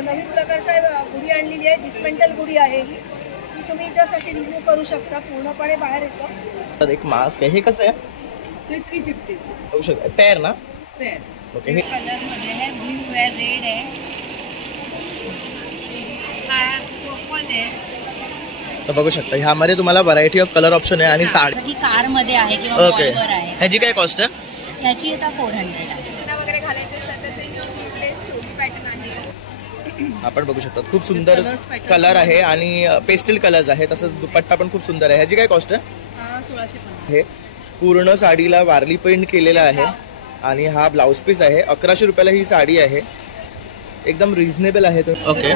नवीन प्रकारचा गुढी आणलेली आहे, डिस्मेंटल गुढी आहे ही. तुम्ही जस्ट अशी रिमूव्ह करू शकता, पूर्णपणे बाहेर येतं. तर एक मास्क आहे, हे कसं आहे? ते 350 बघू शकता, पेअर ना? पेअर. ओके. हे कलरमध्ये आहे, ब्ल्यू आहे, रेड आहे, हा पर्पल आहे. तर बघू शकता ह्यामध्ये तुम्हाला व्हरायटी ऑफ कलर ऑप्शन आहे आणि साडी ही कार मध्ये आहे किंवा ओके. वॉलवर आहे. ह्याची काय कॉस्ट आहे? ह्याची आता 400 आहे. वगैरे घालायचे असतात तर स्लीवलेस स्टोरी पॅटर्न आहे. आपण बघू शकता खूप सुंदर कलर आहे आणि पेस्टल कलर्स आहे. तसंच दुपट्टा पण खूप सुंदर आहे. ह्याची काय कॉस्ट आहे? 1650. हे पूर्ण साडीला वारली पेंट केलेला आहे आणि हा ब्लाउज पीस आहे. 1100 रुपयाला ही साडी आहे. एकदम रिझनेबल आहे. ओके.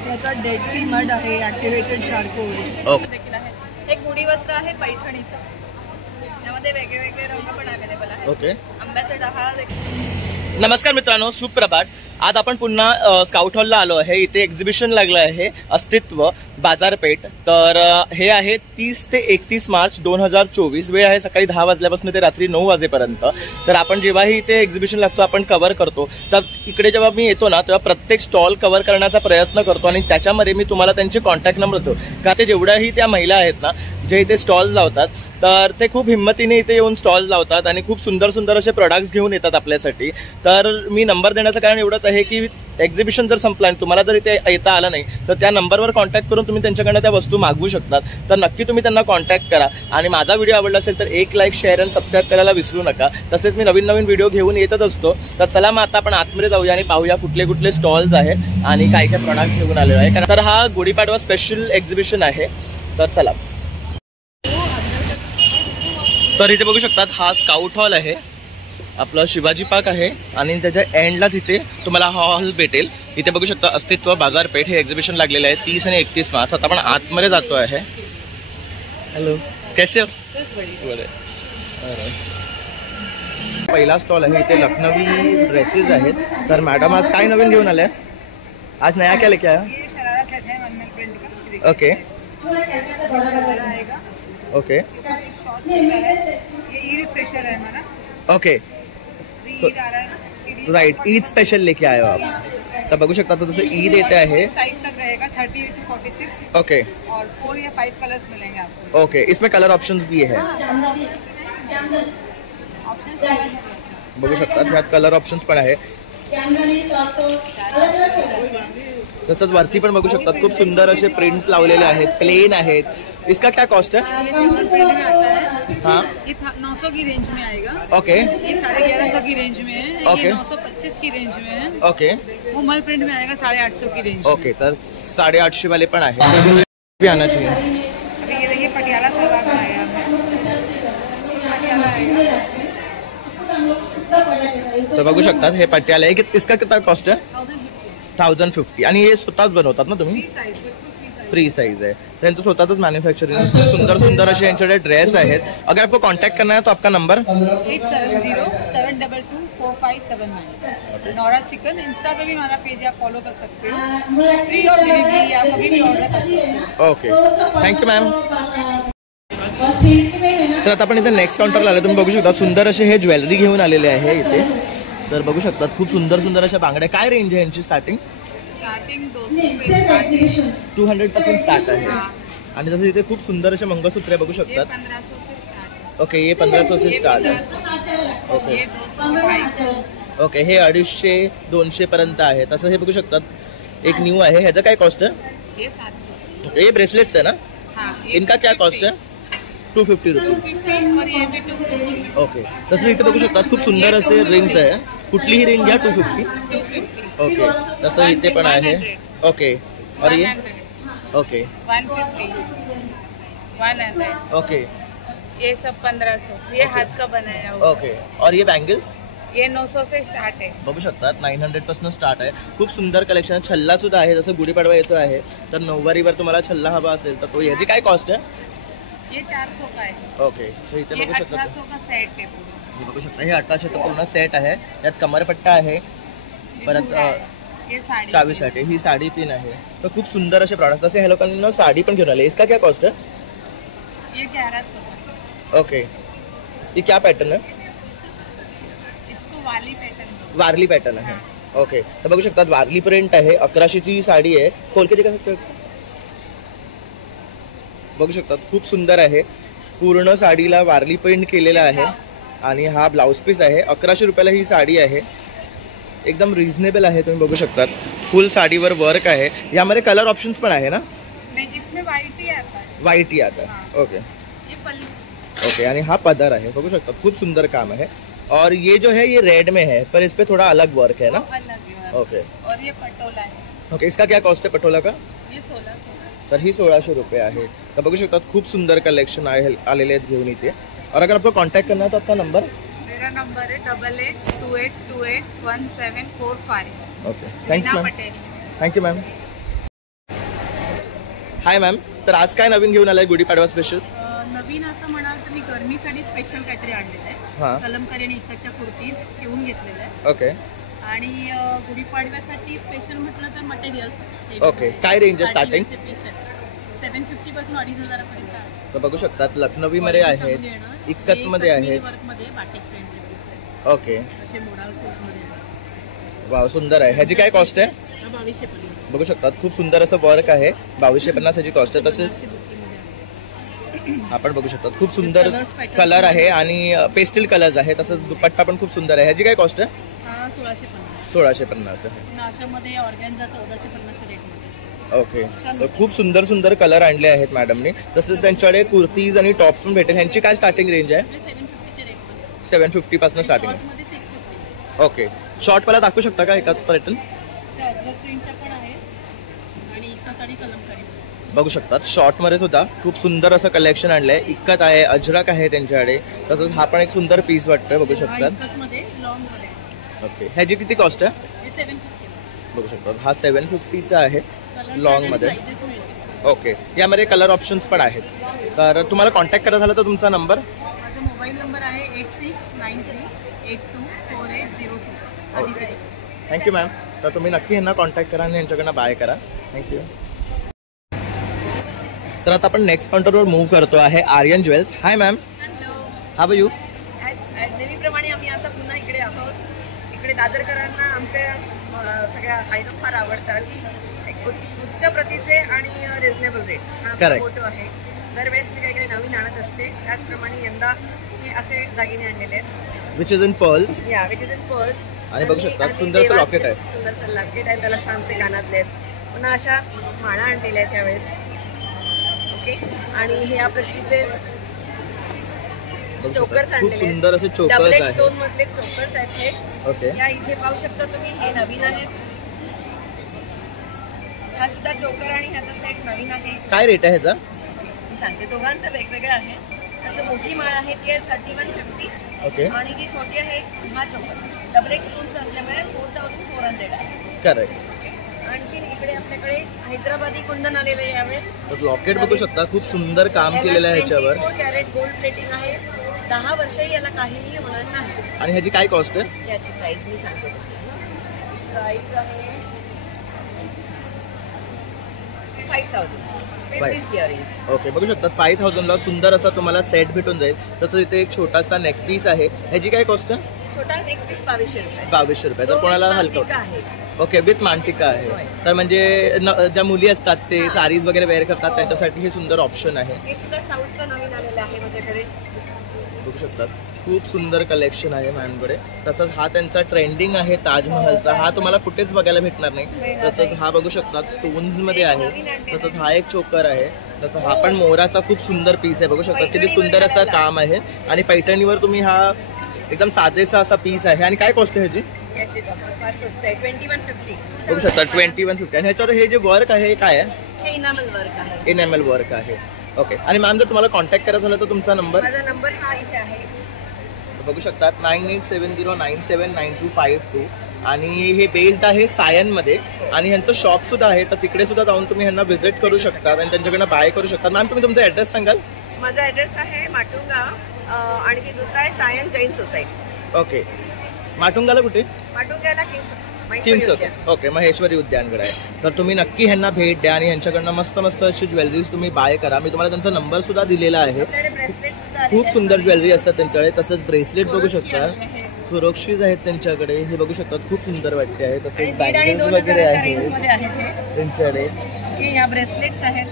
त्याचा डेड सी मड आहे, ऍक्टिव्हेटेड चारकोल. ओके. एक गुढी वस्त्र आहे पैठणीचं. त्यामध्ये वेगवेगळे रंग पण अवेलेबल आहेत. ओके. आंब्याचा डहा. नमस्कार मित्रांनो, सुप्रभात. आज आपण पुन्हा स्काउट हॉलला आलो आहे. इथे एक्झिबिशन लागलं आहे अस्तित्व बाजारपेठ. तर हे आहे 30 ते 31 मार्च 2024. वेळ आहे सकाळी 10 वाजल्यापासून ते रात्री 9 वाजेपर्यंत. तर आपण जेव्हाही इथे एक्झिबिशन लागतो आपण कव्हर करतो. तर इकडे जेव्हा मी येतो ना तेव्हा प्रत्येक स्टॉल कव्हर करण्याचा प्रयत्न करतो आणि त्याच्यामध्ये मी तुम्हाला त्यांचे कॉन्टॅक्ट नंबर देतो. का ते जेवढ्याही त्या महिला आहेत ना जे इथे स्टॉल्स लावतात तर ते खूप हिंमतीने इथे येऊन स्टॉल्स लावतात आणि खूप सुंदर सुंदर असे प्रोडक्ट्स घेऊन येतात आपल्यासाठी. तर मी नंबर देण्याचं कारण एवढंच आहे की एक्झिबिशन जर संपलं आणि तुम्हाला जर इथे येता आलं नाही तर त्या नंबरवर कॉन्टॅक्ट करून तुम्ही त्यांच्याकडनं त्या वस्तू मागवू शकतात. तर नक्की तुम्ही त्यांना कॉन्टॅक्ट करा आणि माझा व्हिडिओ आवडला असेल तर एक लाईक, शेअर आणि सबस्क्राईब करायला विसरू नका. तसेच मी नवीन नवीन व्हिडिओ घेऊन येतच असतो. तर चला मग आता आपण आतमध्ये जाऊया आणि पाहूया कुठले कुठले स्टॉल्स आहेत आणि काय काय प्रोडक्ट्स घेऊन आलेलो आहे. तर हा गुढीपाडवा स्पेशल एक्झिबिशन आहे. तर चला. तर इथे बघू शकतात हा स्काउट हॉल आहे. आपलं शिवाजी पार्क आहे आणि त्याच्या एंडलाच इथे तुम्हाला हा हॉल भेटेल. इथे बघू शकता अस्तित्व बाजारपेठ हे एक्झिबिशन लागलेलं आहे 30 आणि 31 मार्च. आता आपण आतमध्ये जातो आहे. हॅलो, कैसे हो? पहिला स्टॉल आहे. इथे लखनवी ड्रेसेस आहेत. तर मॅडम आज काय नवीन घेऊन आले? आज नया क्या लेके आया? ये शरारा सेट है, वन मेल प्रिंट का. ओके ओके ये ईद स्पेशल है हमारा. ओके ईद आ रहा है ना, राइट. ईद स्पेशल लेके आए हो आप. तर बघू शकता तो जसं ईद येते आहे. साइज तक रहेगा 30 to 46. ओके और 4 या 5 कलर्स मिलेंगे आपको. ओके. इसमें कलर ऑप्शंस भी है. ऑप्शंस बघू शकता ह्यात कलर ऑप्शन्स पण आहे. तसंच वरती पण बघू शकतात खूप सुंदर असे प्रिंट्स लावलेले आहेत, प्लेन आहेत. इसका क्या कॉस्ट है? ये नॉर्मल प्रिंट में आता है. हाँ ये 900 की रेंज में आएगा. ओके ये 1150 की रेंज में है. ओके. ये 925 की रेंज में है. ओके वो मल प्रिंट में आएगा 850 की रेंज. ओके. तर 850 वाले पण आहे. भी आना चाहिए. अभी ये देखिए पटियाला सलवार में आया है. पटियाला आएगा. तर बघू शकतात हे पट्ट्याला आहे. इसका कितना कॉस्ट है? 1050. 1050. आणि हे स्वतःच बनवतात ना तुम्ही? फ्री साइज, बिल्कुल फ्री साइज. फ्री साइज है. त्यांचं स्वतःच मॅन्युफॅक्चरिंग. सुंदर सुंदर असे यांच्याकडे ड्रेस आहेत. अगर आपको कांटेक्ट करना है तो आपका नंबर 8707224579. नौरा चिकन. इंस्टा पे भी हमारा पेज आप फॉलो कर सकते हो. फ्री और डिलीवरी आप कभी भी ऑर्डर कर सकते हो. ओके. Thank you ma'am. तर आता आपण इथे नेक्स्ट काउंटरला आले. तुम्ही बघू शकता सुंदर असे हे ज्वेलरी घेऊन आलेले आहे इथे. तर बघू शकतात खूप सुंदर सुंदर अशा बांगड्या. काय रेंज आहे यांची? स्टार्टिंग 200% स्टार्ट आहे. आणि जसं इथे खूप सुंदर असे मंगळसूत्र बघू शकतात. 1500 से स्टार्ट. ओके. हे 1500 से स्टार्ट आहे. ओके ये 200 ओके. हे 250-200 पर्यंत आहे. तसं हे बघू शकतात एक न्यू आहे. ह्याचं काय कॉस्ट आहे? ये 700. ओके. हे ब्रेसलेट्स आहे ना? हाँ, इनका क्या कॉस्ट है? 250 रुपीज. 250 और ये भी 250. ओके. तसं इथे बघू शकतात खूप सुंदर असे रिंग्स आहे. कुठलीही रिंग घ्या 250. 250. ओके. तसं इथे पण आहे. ओके. और ये 100. ओके 150. 100. ओके ये सब 1500. ये Okay. हाथ का बनाया हुआ. ओके. और ये बैंगल्स ये 900 से स्टार्ट है. बघू शकतात 900 पासून स्टार्ट आहे. खूप सुंदर कलेक्शन आहे. छल्ला सुद्धा आहे. जसं गुढीपाडवा येतो आहे तर नऊवारीवर तुम्हाला छल्ला हवा असेल तर तो याची काय कॉस्ट आहे? ये 400 का है. ओके. तर इथे ये बघू शकता 1800 का सेट है पूरा. हे बघू शकता हे 1800 चा पूर्ण सेट आहे. यात कमरपट्टा आहे. ये परत झुमका है. ये साड़ी. चावीसाठी ही साडी पिन आहे. तर खूप सुंदर असे प्रॉडक्ट. तसे ह्या लोकांना साडी पण घेऊन आले. इसका क्या कॉस्ट है? ये 1100 का. ओके. ये क्या पैटर्न है? इसको वाली पैटर्न. वारली पैटर्न आहे. ओके, तर बघू शकतात वारली प्रिंट आहे, 1100ची ही साडी आहे. खोलके का बघू शकतात खूप सुंदर आहे. पूर्ण साडीला वारली प्रिंट केलेला आहे आणि हा ब्लाउज पीस आहे. 1100 रुपयाला ही साडी आहे. एकदम रिझनेबल आहे, तुम्ही बघू शकतात. फुल साडीवर वर्क आहे. यामध्ये कलर ऑप्शन्स पण आहे ना? इसमें व्हाइट ही आता है. व्हाइट ही आता है. ओके ये पल्लू. ओके, आणि हा पदर आहे, बघू शकता खूप सुंदर काम आहे. और ये जो है ये रेड में है, पर इस पे थोड़ा अलग वर्क है ना? अलग है. ओके और ये पटोला है. ओके, इसका क्या कॉस्ट है पटोला का? ये 1600. तर ही 1600 रुपये आहे. तर बघू शकतात खूप सुंदर कलेक्शन आहे आलेले आहेत घेऊन इथे. और अगर आपको कांटेक्ट करना है तो आपका नंबर? मेरा नंबर है 8828281745. Okay, thank you ma'am. Patel. Thank you ma'am. Hi ma'am, तर आज काय नवीन घेऊन आलाय गुढीपाडवा स्पेशल? नवीन असं म्हणाल तर मी गरमीसाठी स्पेशल काहीतरी आणलेलं आहे. हां कलमकारी आणि इकडच्या कुर्तीज शिवून घेतलेल्या आहे. ओके आणि गुढीपाडव्यासाठी स्पेशल म्हटलं तर मटेरियल्स. ओके, काय रेंज आहे स्टार्टिंग? 750 पासून 2500 पर्यंत आहे. तर बघू शकतात लखनवी मध्ये आहेत, इक्कत मध्ये आहेत. वर्क मध्ये बाटिक फ्रेंडशिप ओके, असे मोडाल सिल्क मध्ये. वाव सुंदर आहे. ह्याची काय कॉस्ट आहे? 2250. बघू शकतात खूप सुंदर असं वर्क आहे. 2250 ह्याची कॉस्ट आहे. तसेच आपण बघू शकतात खूप सुंदर कलर आहे आणि पेस्टल कलर्स आहे. तसंच दुपट्टा पण खूप सुंदर आहे. ह्याची काय कॉस्ट आहे? 1650. 1650 आहे. नाशामध्ये ऑर्गॅन्झा 1450 रेट मध्ये. ओके, तर खूप सुंदर सुंदर कलर आणले आहेत मॅडमनी. तसंच त्यांच्याकडे कुर्तीज आणि टॉप्स पण भेटेल. ह्यांची काय स्टार्टिंग रेंज आहे? 750 चे रेट मध्ये. 750 पासून स्टार्टिंग आहे. मध्ये 650. ओके, शॉर्ट मला दाखवू शकता का एका पॅटर्न? अजरक प्रिंटच्या पण आहे आणि इकत आणि कलमकारी. बघू शकतात शॉर्ट मध्ये सुद्धा खूप सुंदर असं कलेक्शन आणलंय. इक्कत आहे, अजरक आहे त्यांच्याकडे. तसंच हा पण एक सुंदर पीस वाटतोय, बघू शकतात. इकत मध्ये लॉंग मध्ये. ओके, ह्याची किती कॉस्ट आहे? हे 750. बघू शकतात हा 750चा आहे लॉंग मध्ये. साइजेस मिळतील. ओके, यामध्ये कलर ऑप्शन्स पण आहेत. तर तुम्हाला कॉन्टॅक्ट करायचा झाला तर तुमचा नंबर? माझा मोबाईल नंबर आहे 8693824802. आदित्य. Thank you ma'am. तर तुम्ही नक्की यांना कॉन्टॅक्ट करा आणि यांच्याकडनं बाय करा. थँक्यू. तर आता आपण नेक्स्ट काउंटरवर मूव्ह करतो आहे Aryan jewels. Hi ma'am, how are you? नेहमीप्रमाणे आम्ही आता पुन्हा इकडे आहोत. इकडे दादरकरांना आमचे सगळ्या आयटम फार आवडतात. एक उच्च प्रतीचे आणि रिझनेबल रेट हा Correct. फोटो आहे. दरवेळेस मी काही काही नवीन आणत असते. त्याचप्रमाणे यंदा मी असे दागिने आणलेले आहेत. Which is in pearls. या विच इज इन पर्स. आणि बघू शकता सुंदरसं लॉकेट आहे. सुंदरसं लॉकेट आहे, त्याला छानसे कानातले आहेत. पुन्हा अशा माळा आणलेल्या आहेत यावेळेस. ओके, आणि हे या प्रतीचे बघू चोकर्स शकता खूप आणलेले सुंदर असे आहेत. चोकर्स डबल आहेत. स्टोन मधले चोकर्स आहेत हे. ओके, या इथे पाहू शकता तुम्ही, हे नवीन आहेत. हा सुद्धा चोकर आणि ह्याचा सेट नवीन आहे. काय रेट आहे ह्याचा? मी सांगते, दोघांचं वेगवेगळं आहे. त्याची मोठी माळ आहे ती आहे 3150. ओके, आणि जी छोटी आहे हा चोकर डबल एक्स स्टोनचा असल्यामुळे 4400 आहे. करेक्ट. आणखी इकडे आपल्याकडे हैदराबादी कुंदन आलेले आहे यावेळेस. तर लॉकेट बघू शकता खूप सुंदर काम केलेलं आहे ह्याच्यावर. 24 कॅरेट गोल्ड प्लेटिंग आहे. 10 वर्षही याला काहीही होणार नाही. आणि ह्याची काय कॉस्ट आहे? याची प्राइस मी सांगते. प्राइस आहे 5000 with Right. these earrings. Okay, बघू शकता 5000ला सुंदर असा तुम्हाला सेट भेटून जाईल. तसंच इथे एक छोटासा नेक पीस आहे. ह्याची काय कॉस्ट आहे? छोटा एक पीस 2200 रुपये. 2200 रुपये. तर कोणाला हलकं मांटिका आहे. ओके, विथ मांटिका आहे. तर म्हणजे ज्या मुली असतात ते साडीज वगैरे वेअर करतात त्यांच्यासाठी हे सुंदर ऑप्शन आहे. हे सुद्धा साऊथचं नवीन आलेलं आहे माझ्याकडे. बघू शकतात खूप सुंदर कलेक्शन आहे मॅमकडे. तसंच हा त्यांचा ट्रेंडिंग आहे ताजमहलचा. हा तुम्हाला कुठेच बघायला भेटणार नाही. तसंच हा बघू शकतात स्टोन्स मध्ये आहे. तसंच हा एक चोकर आहे. तसं हा पण मोराचा खूप सुंदर पीस आहे. बघू शकता किती सुंदर असं काम आहे. आणि पैठणीवर तुम्ही हा एकदम साजेसा असा पीस आहे. आणि काय कॉस्ट आहे ह्याची? याची फार स्वस्त आहे 2150. बघू शकता 2150. आणि ह्याच्यावर हे जे वर्क आहे हे काय आहे? हे इनामल वर्क आहे. एनएमएल वर्क आहे. ओके, आणि मॅम जर तुम्हाला कॉन्टॅक्ट करायचं झालं तर तुमचा नंबर? माझा नंबर हा इथे आहे. बघू शकतात 9870979252. आणि हे बेस्ड आहे सायनमध्ये. आणि ह्यांचं शॉप सुद्धा आहे. तर तिकडे सुद्धा जाऊन तुम्ही ह्यांना व्हिजिट करू शकता आणि त्यांच्याकडनं बाय करू शकता. मॅम तुम्ही तुमचा ॲड्रेस सांगाल? माझा ॲड्रेस आहे माटुंगा. आणखी दुसरा आहे सायन जैन सोसायटी. ओके, माटुंगाला कुठे? माटुंग्याला किंग्स ओके, महेश्वरी उद्यानगड आहे. तर तुम्ही नक्की ह्यांना भेट द्या आणि ह्यांच्याकडनं मस्त मस्त अशी ज्वेलरीज तुम्ही बाय करा. मी तुम्हाला त्यांचा नंबर सुद्धा दिलेला आहे. ब्रेसलेट सुद्धा खूप सुंदर ज्वेलरी असतात त्यांच्याकडे. तसंच ब्रेसलेट बघू शकता स्वरोक्षीज आहेत त्यांच्याकडे, हे बघू शकतात खूप सुंदर वाटते आहे. तसेच आणि बँगल्स 2,000 वगैरे आहेत रेंजमध्ये आहेत हे. त्यांच्याकडे, हे ह्या ब्रेसलेट्स आहेत.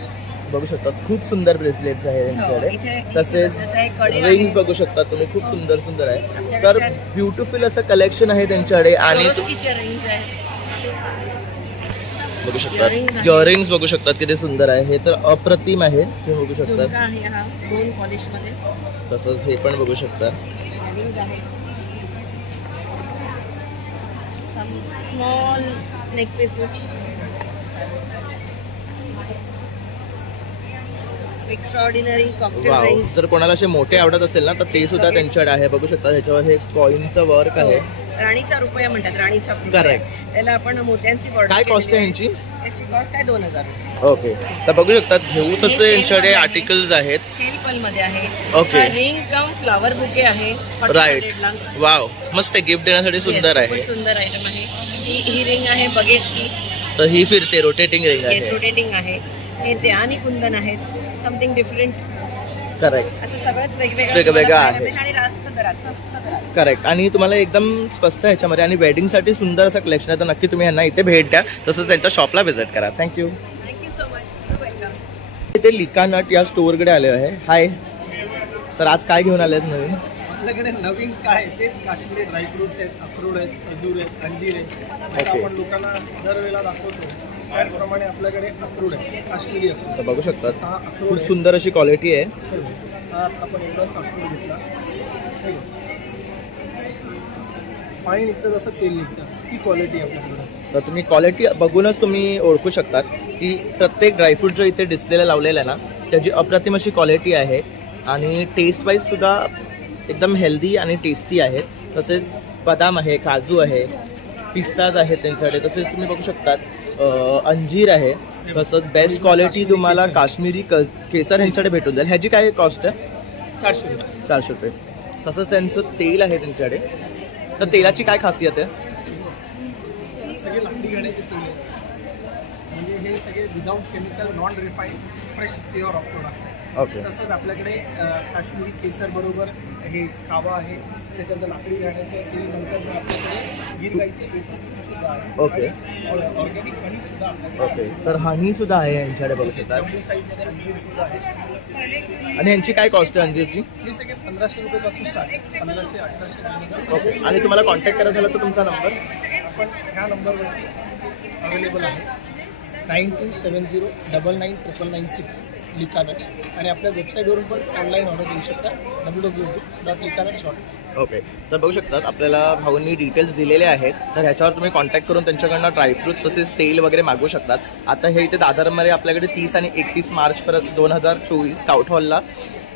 बघू शकतात खूप सुंदर ब्रेसलेट्स आहेत इथे- त्यांच्याकडे. इथे तसेच जसं एक कडी रिंग्स आहे. बघू शकता तुम्ही, खूप सुंदर सुंदर आहे. आपल्याकडे तर त्या- ब्युटिफुल असं कलेक्शन आहे त्यांच्याकडे. आणि Swarovskiचे rings आहेत. बघू शकतात Earrings आहेत. इयरिंग्स बघू शकतात किती सुंदर आहे. हे तर अप्रतिम आहे, तुम्ही बघू शकता. झुमका आहे हा 2 पॉलिशमध्ये. तसंच हे पण बघू शकता. Earrings आहेत. Some small neck pieces. Extraordinary cocktail wow, rings. जर कोणाला असे मोठे आवडत असेल ना तर ते सुद्धा त्यांच्याकडे आहे. बघू शकता ह्याच्यावर हे कॉईनचं वर्क आहे. राणीचा रुपया म्हणतात, राणीचा Correct. त्याला आपण मोत्यांची बॉर्डर. काय कॉस्ट आहे ह्यांची? याची कॉस्ट आहे 2,000. ओके, तर बघू शकतात घेऊ तसे यांच्याकडे आर्टिकल्स आहेत. शेल मध्ये आहे. Okay. रिंग कम फ्लावर बुके आहे. राईट, वाव, मस्त आहे, गिफ्ट देण्यासाठी सुंदर आहे. खूप सुंदर आयटम आहे. ही रिंग आहे बगेटची. तर ही फिरते, रोटेटिंग रिंग आहे. रोटेटिंग आहे. हे ते आणि कुंदन आहेत. Something different. करेक्ट, असं सगळंच वेगवेगळं वेगवेगळं तुम्हाला आहे. पाहायला मिळेल आणि रास्त दरात, स्वस्त दरात. करेक्ट. आणि तुम्हाला एकदम स्वस्त ह्याच्यामध्ये आणि वेडिंगसाठी सुंदर असं कलेक्शन आहे. तर नक्की तुम्ही यांना इथे भेट द्या, तसंच त्यांच्या शॉपला व्हिजिट करा. Thank you. Thank you so much. Welcome. इथे लिका नट या स्टोअरकडे आले आहे. हाय, तर आज काय घेऊन आले आहेत नवीन? आपल्याकडे नवीन काय तेच काश्मीरी ड्रायफ्रुट्स आहेत, अक्रोड आहेत, खजूर आहेत, अंजीर आहेत. आता Okay. आपण लोकांना दरवेळेला दाखवतो त्याचप्रमाणे आपल्याकडे अक्रोड आहे, काश्मीरी अक्रोड. तर बघू शकतात हा अक्रोड खूप आहे. सुंदर अशी क्वालिटी आहे. हा आपण एवढाच अक्रोड घेतला. हे बघ. पाणी निघतं जसं तेल निघतं, ही क्वालिटी आहे आपल्याकडे. तर तुम्ही क्वालिटी बघूनच तुम्ही ओळखू शकतात की प्रत्येक ड्रायफ्रूट जो इथे डिस्प्लेला लावलेला आहे ना त्याची अप्रतिम अशी क्वालिटी आहे. आणि टेस्ट वाईज सुद्धा एकदम हेल्दी आणि टेस्टी आहेत. तसेच बदाम आहे, काजू आहे, पिस्ताज आहे त्यांच्याकडे. तसेच तुम्ही बघू शकतात अंजीर आहे. तसंच बेस्ट क्वालिटी तुम्हाला काश्मीरी केसर ह्यांच्याकडे भेटून जाईल. ह्याची काय कॉस्ट आहे? 400 रुपये. 400 रुपये. तसंच त्यांचं तेल आहे त्यांच्याकडे. तर तेलाची काय खासियत आहे? सगळे लाकडी गाड्याचे तेल आहेत. म्हणजे हे सगळे without chemical, non refined, fresh pure product आहे. ओके, तसंच आपल्याकडे काश्मीरी केसर बरोबर हे कावा आहे. त्याच्यानंतर लाकडी गाड्याचं तेल, नंतर आपल्याकडे गिर गाईचे तेल सुद्धा आहे. ओके. ऑर्गॅनिक हनी सुद्धा आपल्याकडे ओके, तर हनी सुद्धा आहे यांच्याकडे बघू शकतात. जम्बो साईजमध्ये अंजीर सुद्धा आहे. आणि यांची काय कॉस्ट आहे अंजीरची? हे सगळे 1,500 रुपयापासून स्टार्ट आहे. 1,500, 1,800. ओके. आणि तुम्हाला कॉन्टॅक्ट करायचा झाला तर तुमचा नंबर? आपण ह्या नंबरवरती अवेलेबल आहे 9270999996 लिकानट. आणि आपल्या वेबसाईटवरून पण ऑनलाईन ऑर्डर देऊ शकता www.likanut.com. ओके, तर बघू शकतात आपल्याला भाऊंनी डिटेल्स दिलेले आहेत. तर ह्याच्यावर तुम्ही कॉन्टॅक्ट करून त्यांच्याकडनं ड्रायफ्रूट्स तसेच तेल वगैरे मागू शकतात. आता हे इथे दादरमध्ये आपल्याकडे 30 आणि 31 मार्चपर्यंत 2024 स्काउट हॉलला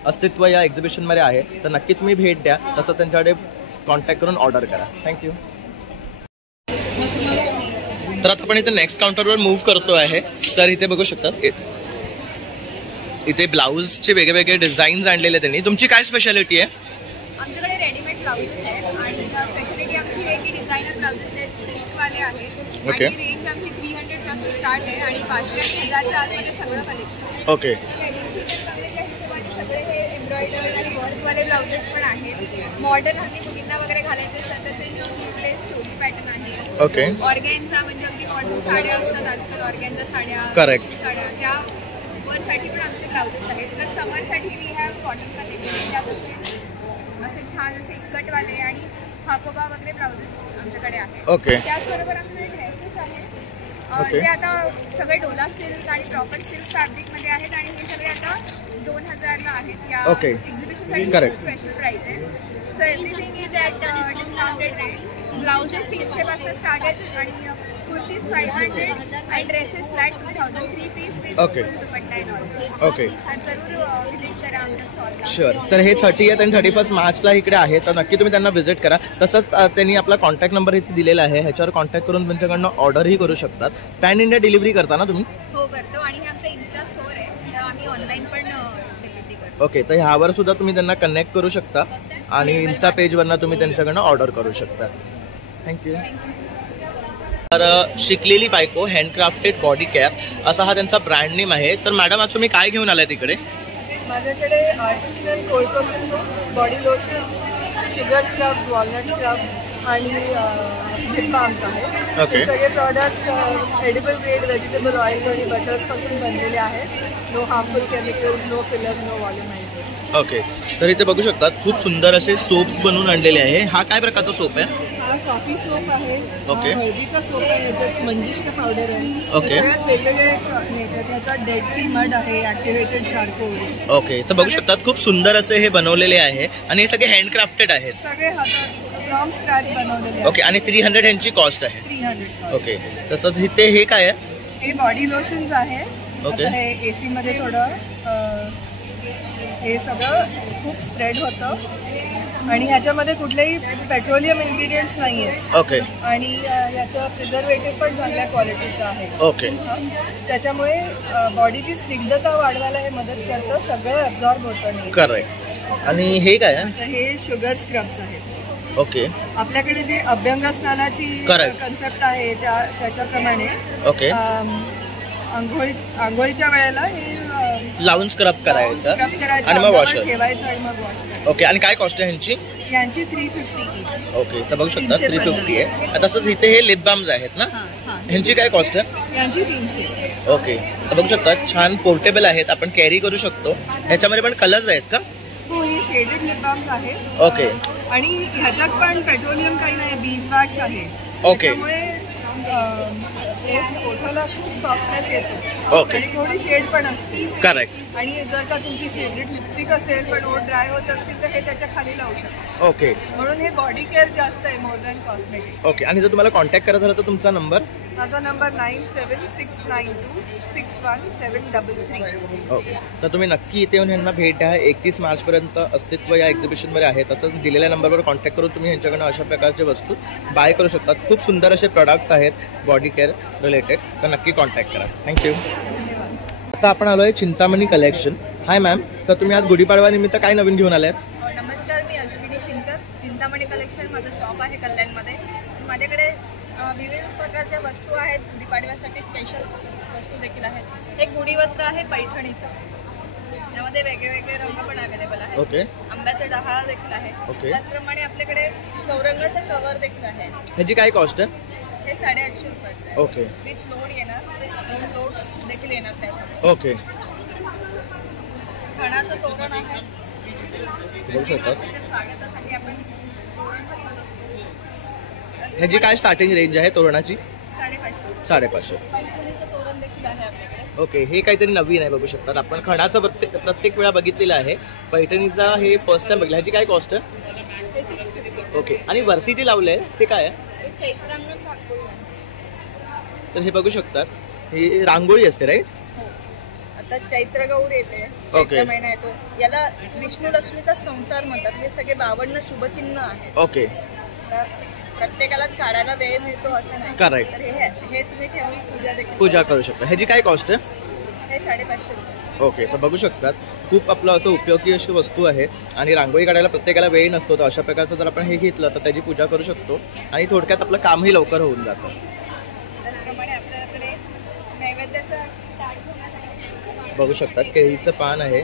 अस्तित्व या एक्झिबिशनमध्ये आहे. तर नक्की तुम्ही भेट द्या, तसं त्यांच्याकडे कॉन्टॅक्ट करून ऑर्डर करा. थँक्यू. तर आता आपण इथे नेक्स्ट काउंटरवर मूव्ह करतो आहे. तर इथे बघू शकतात इथे ब्लाऊजचे वेगवेगळे डिझाईन्स आणलेले त्यांनी. तुमची काय स्पेशालिटी आहे? आमच्याकडे रेडीमेड ब्लाउजेस आहेत आणि स्पेशलिटी आमची आहे की डिझायनर ब्लाउजेस आहेत, सिल्कवाले आहेत. Okay. आणि रेंज आमची 300 पासून स्टार्ट आहे आणि 500 आणि 1000च्या आतमध्ये सगळं कलेक्शन आहे. ओके, सगळे हे एम्ब्रॉयडर्ड आणि वर्कवाले ब्लाउजेस पण आहेत. मॉडर्न हल्ली मुलींना वगैरे घालायचे असतात तसे स्लीवलेस चोली पॅटर्न आहे. ओके. ऑर्गॅन्झा म्हणजे अगदी मॉडर्न साड्या असतात आजकाल, ऑर्गॅन्झा साड्या, Correct. साड्या त्या वरसाठी पण आमचे ब्लाउजेस आहेत. प्लस समरसाठी वी हॅव कॉटन कलेक्शन, त्यामध्ये असे छान असे इकटवाले आणि हाकोबा वगैरे ब्लाउजेस आमच्याकडे आहेत. ओके. त्याचबरोबर आमच्याकडे ड्रेसेस आहेत ओके. जे आता सगळे डोला सिल्क आणि प्रॉपर सिल्क फॅब्रिकमध्ये आहेत आणि हे सगळे आता 2000ला आहेत. या ओके. एक्झिबिशनसाठी Correct. स्पेशल प्राइस आहे. So everything is at discounted rate. Blouses 300 पासून स्टार्ट आहेत आणि कुर्तीज 500 आणि dresses flat 2000. 3 piece with Okay. Full dupatta and all. Okay. जरूर व्हिजिट करा आमच्या स्टॉलला. शुअर. तर हे 30th आणि 31 मार्चला इकडे आहे. तर नक्की तुम्ही त्यांना व्हिजिट करा. तसंच त्यांनी आपला कॉन्टॅक्ट नंबर इथे दिलेला आहे. ह्याच्यावर कॉन्टॅक्ट करून त्यांच्याकडनं ऑर्डरही करू शकतात. पॅन इंडिया डिलिव्हरी करता ना तुम्ही? हो करतो आणि हे आमचं इन्स्टा स्टोअर आहे तर आम्ही ऑनलाईन पण डिलिव्हरी करतो. ओके, तर ह्यावर सुद्धा तुम्ही त्यांना कनेक्ट करू शकता आणि इन्स्टा पेजवरनं तुम्ही त्यांच्याकडनं ऑर्डर करू शकता. थँक्यू. तर शिकलेली बायको हँडक्राफ्टेड बॉडी कॅप असा हा त्यांचा ब्रँड नेम आहे. तर मॅडम आज तुम्ही काय घेऊन आलाय तिकडे? माझ्याकडे artificial cold process body lotion, sugar scrub, walnut scrub आणि लिप बाम्स आहेत. Okay. हे सगळे products edible grade vegetable oil आणि बटर्स पासून बनलेले आहेत. No harmful chemicals, no filler, no volumiser. Okay, तर इथे बघू शकतात खूप सुंदर असे सोप्स बनवून आणलेले आहे. हा काय प्रकारचा सोप आहे? हा कॉफी सोप आहे. Okay. हळदीचा सोप आहे. याच्यात मंजिष्ठ पावडर आहे. Okay. सगळ्यात वेगवेगळे नेचर. त्याच्यात डेड सी मड आहे, ऍक्टिव्हेटेड चारकोल. ओके, तर बघू शकतात खूप सुंदर असे हे बनवलेले आहे आणि हे सगळे हँडक्राफ्टेड आहेत. सगळे हातात फ्रॉम स्क्रॅच बनवलेले ओके, आणि 300 ह्यांची कॉस्ट आहे. 300. ओके, तसंच इथे हे काय आहे? हे बॉडी लोशन्स आहे. Okay. आता हे एसी मध्ये थोडं हे सगळं खूप स्प्रेड होतं आणि ह्याच्यामध्ये कुठलेही पेट्रोलियम इन्ग्रेडियंट्स नाही आहेत. ओके आणि याचं प्रिझर्वेटिव्ह पण चांगल्या क्वालिटीचं आहे. ओके, त्याच्यामुळे बॉडीची स्निग्धता वाढवायला हे मदत करतं. सगळं ॲब्झॉर्ब होतं नाही. करेक्ट. आणि हे काय आहे? तर हे शुगर स्क्रब्स आहेत. ओके आपल्याकडे जी अभ्यंग स्नानाची Correct. कन्सेप्ट आहे त्याच्याप्रमाणे ओके, आंघोळीच्या वेळेला हे लावून स्क्रब करायचं स्क्रब करायचं आणि मग अंगावर वॉश. ठेवायचं आणि मग वॉश करायचं. ओके, आणि काय कॉस्ट आहे ह्यांची? यांची 350 each. ओके, तर बघू शकता 350 350 आहे. तसंच इथे हे लिप बाम्स आहेत ना, ह्यांची काय कॉस्ट आहे? यांची 300. ओके, तर बघू शकता छान पोर्टेबल आहेत, आपण कॅरी करू शकतो. ह्याच्यामध्ये पण कलर्स आहेत का? हो, हे शेडेड लिप बाम्स आहेत. ओके आणि ह्याच्यात पण पेट्रोलियम काही नाही, बीज वॅक्स आहे. ओके. त्यामुळे हे ओठाला खूप सॉफ्टनेस येतो. ओके. आणि थोडी शेड पण असते. करेक्ट. आणि जर का तुमची फेवरेट लिपस्टिक असेल पण ओठ ड्राय होत असतील तर हे त्याच्या खाली लावू शकता. ओके म्हणून हे बॉडी केअर जास्त आहे मोर दॅन कॉस्मेटिक. ओके, आणि जर तुम्हाला कॉन्टॅक्ट करायचा झाला तर तुमचा नंबर? माझा नंबर 9769261733. ओके, तर तुम्ही नक्की इथे येऊन यांना भेट द्या. 31 मार्चपर्यंत अस्तित्व या एक्झिबिशनमध्ये आहे. तसंच दिलेल्या नंबरवर कॉन्टॅक्ट करून तुम्ही यांच्याकडनं अशा प्रकारचे वस्तू बाय करू शकतात. खूप सुंदर असे प्रॉडक्ट्स आहेत बॉडी केअर रिलेटेड, तर नक्की कॉन्टॅक्ट करा. थँक्यू. आता आपण आलो आहे चिंतामणी कलेक्शन. हाय मॅम, तर तुम्ही आज गुढीपाडवा निमित्त काय नवीन घेऊन आले आहेत? नमस्कार, मी अश्विनी शिंकर. चिंतामणी कलेक्शन माझं शॉप आहे कल्याणमध्ये. माझ्याकडे विविध प्रकारच्या वस्तू आहेत. गुढीपाडव्यासाठी स्पेशल वस्तू देखील आहेत. एक गुढी वस्त्र आहे पैठणीचं. त्यामध्ये वेगवेगळे रंग पण अवेलेबल आहे. ओके, आंब्याचा डहाळ देखील आहे. ओके. त्याचप्रमाणे आपल्याकडे चौरंगाचं कव्हर देखील आहे. ह्याची काय कॉस्ट आहे? हे 850 रुपयाचं आहे. ओके विथ लोड येणार, लोड देखील येणार त्यासाठी. ओके, खणाचं तोरण आहे. बघू शकता. स्वागतासाठी आपण तोरण शकत असतो. ह्याची काय स्टार्टिंग रेंज आहे तोरणाची? 550. 550. पैठणीचं तोरण देखील आहे आपल्याकडे. ओके, हे काहीतरी नवीन आहे बघू शकतात आपण. खणाचं प्रत्येक वेळा बघितलेलं आहे. पैठणीचा हे फर्स्ट टाइम बघितलं. ह्याची काय कॉस्ट आहे? हे 650. ओके, आणि वरती जे लावलं आहे ते काय आहे? हे चैत्रांगण रांगोळी आहे. तर हे बघू शकतात, ही रांगोळी असते राईट? हो. आता चैत्र गौर येते. ओके. चैत्र महिना येतो. याला विष्णू लक्ष्मीचा संसार म्हणतात. हे सगळे 52 शुभचिन्ह आहेत. ओके, तर प्रत्येकालाच काढायला वेळ मिळतो असं नाही. Correct. तर हे तुम्ही ठेवून पूजा देखील पूजा करू शकता. ह्याची काय कॉस्ट आहे? हे 550 रुपये. ओके, तर बघू शकतात खूप आपलं असं उपयोगी अशी वस्तू आहे. आणि रांगोळी काढायला प्रत्येकाला वेळ नसतो, तर अशा प्रकारचं जर आपण हे घेतलं तर त्याची पूजा करू शकतो आणि थोडक्यात आपलं कामही लवकर होऊन जातं. त्याचप्रमाणे आपल्याकडे नैवेद्याचं ताट ठेवण्यासाठी बघू शकतात केळीचं पान आहे.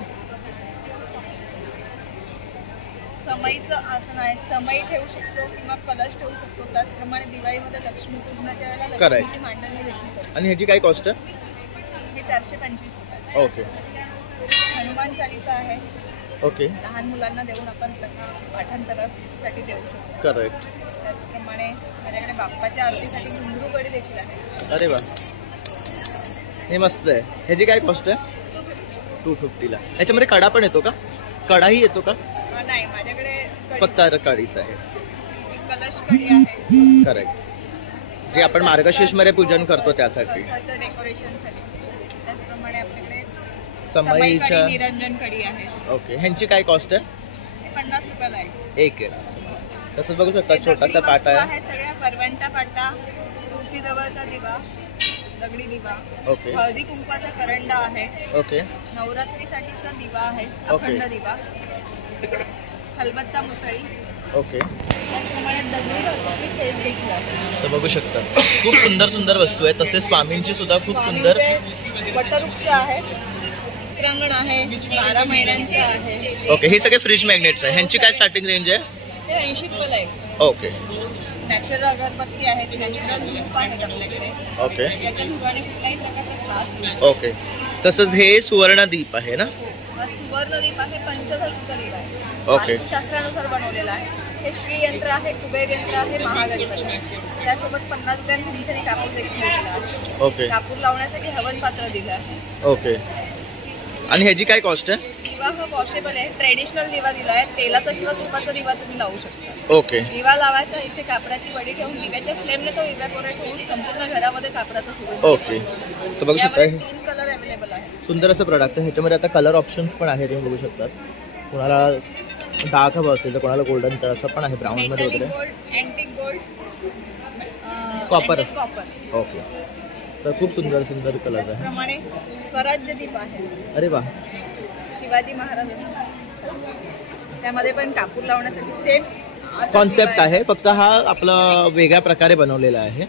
समईचं आसन आहे. समई ठेवू शकतो किंवा कलश ठेवू शकतो. त्याचप्रमाणे दिवाळीमध्ये लक्ष्मी पूजनाच्या वेळेला Correct. लक्ष्मीची मांडणी देखील करतो. आणि ह्याची काय कॉस्ट आहे? हे 425 रुपये. ओके हनुमान चालिसा आहे. ओके, लहान मुलांना देऊन आपण पाठांतरासाठी देऊ शकतो. करेक्ट. त्याचप्रमाणे माझ्याकडे बाप्पाच्या आरतीसाठी घुंगरू कडी देखील आहे. अरे वा, हे मस्त आहे. ह्याची काय कॉस्ट आहे? 250ला. याच्यामध्ये कडा पण येतो का? कडाही येतो का? नाही, माझ्याकडे कडी- फक्त कढीचं आहे. एक कलश कडी आहे. करेक्ट, जे आपण मार्गशीर्षमध्ये पूजन करतो त्यासाठी. कलशाचं डेकोरेशनसाठी. त्याचप्रमाणे आपल्याकडे समईच्या. कडी, निरंजन कडी आहे. ओके, ह्यांची काय कॉस्ट आहे? हे 50 रुपयाला आहे. एक आहे. तसंच बघू शकता हे छोटासा दगडी पाट वस्तू आहे. आहेत सगळ्या. परवंटा पाटा, तुळशी जवळचा दिवा, दगडी दिवा, ओके हळदी कुंकवाचा करंडा आहे. ओके नवरात्रीसाठीचा दिवा आहे, ओके. अखंड दिवा, खलबत्ता मुसळी. ओके, त्याचप्रमाणे दगडी भरपूर सेट देखील आहे. तर बघू शकता खूप सुंदर सुंदर वस्तू आहेत. तसेच स्वामींची सुद्धा खूप सुंदर. स्वामींचे वटवृक्ष आहे. चित्रांगण आहे. 12 महिन्यांचं आहे. ओके, हे सगळे फ्रीज मॅग्नेट्स आहे. ह्यांची काय स्टार्टिंग रेंज आहे? हे 80 रुपयाला आहे. ओके नॅचरल अगरबत्ती आहेत, नॅचरल धूप आहेत आपल्याकडे. ओके याच्या धुराने कुठल्याही प्रकारचा त्रास नाही. ओके. तसंच हे सुवर्णदीप आहे ना? हा सुवर्णदीप आहे, पंचधातूचा दीप आहे. ओके. वास्तुशास्त्रानुसार बनवलेला आहे. हे श्री यंत्र आहे, कुबेर यंत्र आहे, महागणपती आहे. त्यासोबत 50 ग्रॅम खडीसाठी कापूर देखील दिलेला आहे. ओके कापूर लावण्यासाठी हवन पात्र दिलं आहे. ओके. आणि ह्याची काय कॉस्ट आहे? दिवा हा वॉशेबल आहे, ट्रेडिशनल दिवा दिला आहे. तेलाचा किंवा तुपाचा दिवा तुम्ही लावू शकता. ओके दिवा लावायचा, इथे कापडाची वडी ठेवून दिव्याच्या फ्लेमने तो इव्हॅपोरेट होऊन संपूर्ण घरामध्ये कापडाचा सुगंध. ओके. तर बघू शकता यामध्ये 3 कलर अवेलेबल आहेत. सुंदर असं प्रोडक्ट आहे. ह्याच्यामध्ये आता कलर ऑप्शन्स पण आहे, तुम्ही बघू शकतात. कोणाला डार्क हवं असेल तर कोणाला गोल्डन तर असं पण आहे, ब्राऊन मध्ये मेटॅलिक वगैरे. Gold, antique gold, copper. Copper. Okay. तर खूप सुंदर सुंदर कलर आहे. त्याचप्रमाणे स्वराज्य दीप आहे, अरे वा. शिवाजी महाराजांचा. त्यामध्ये पण कापूर लावण्यासाठी सेम कॉन्सेप्ट आहे, फक्त हा आपला वेगळ्या प्रकारे बनवलेला आहे.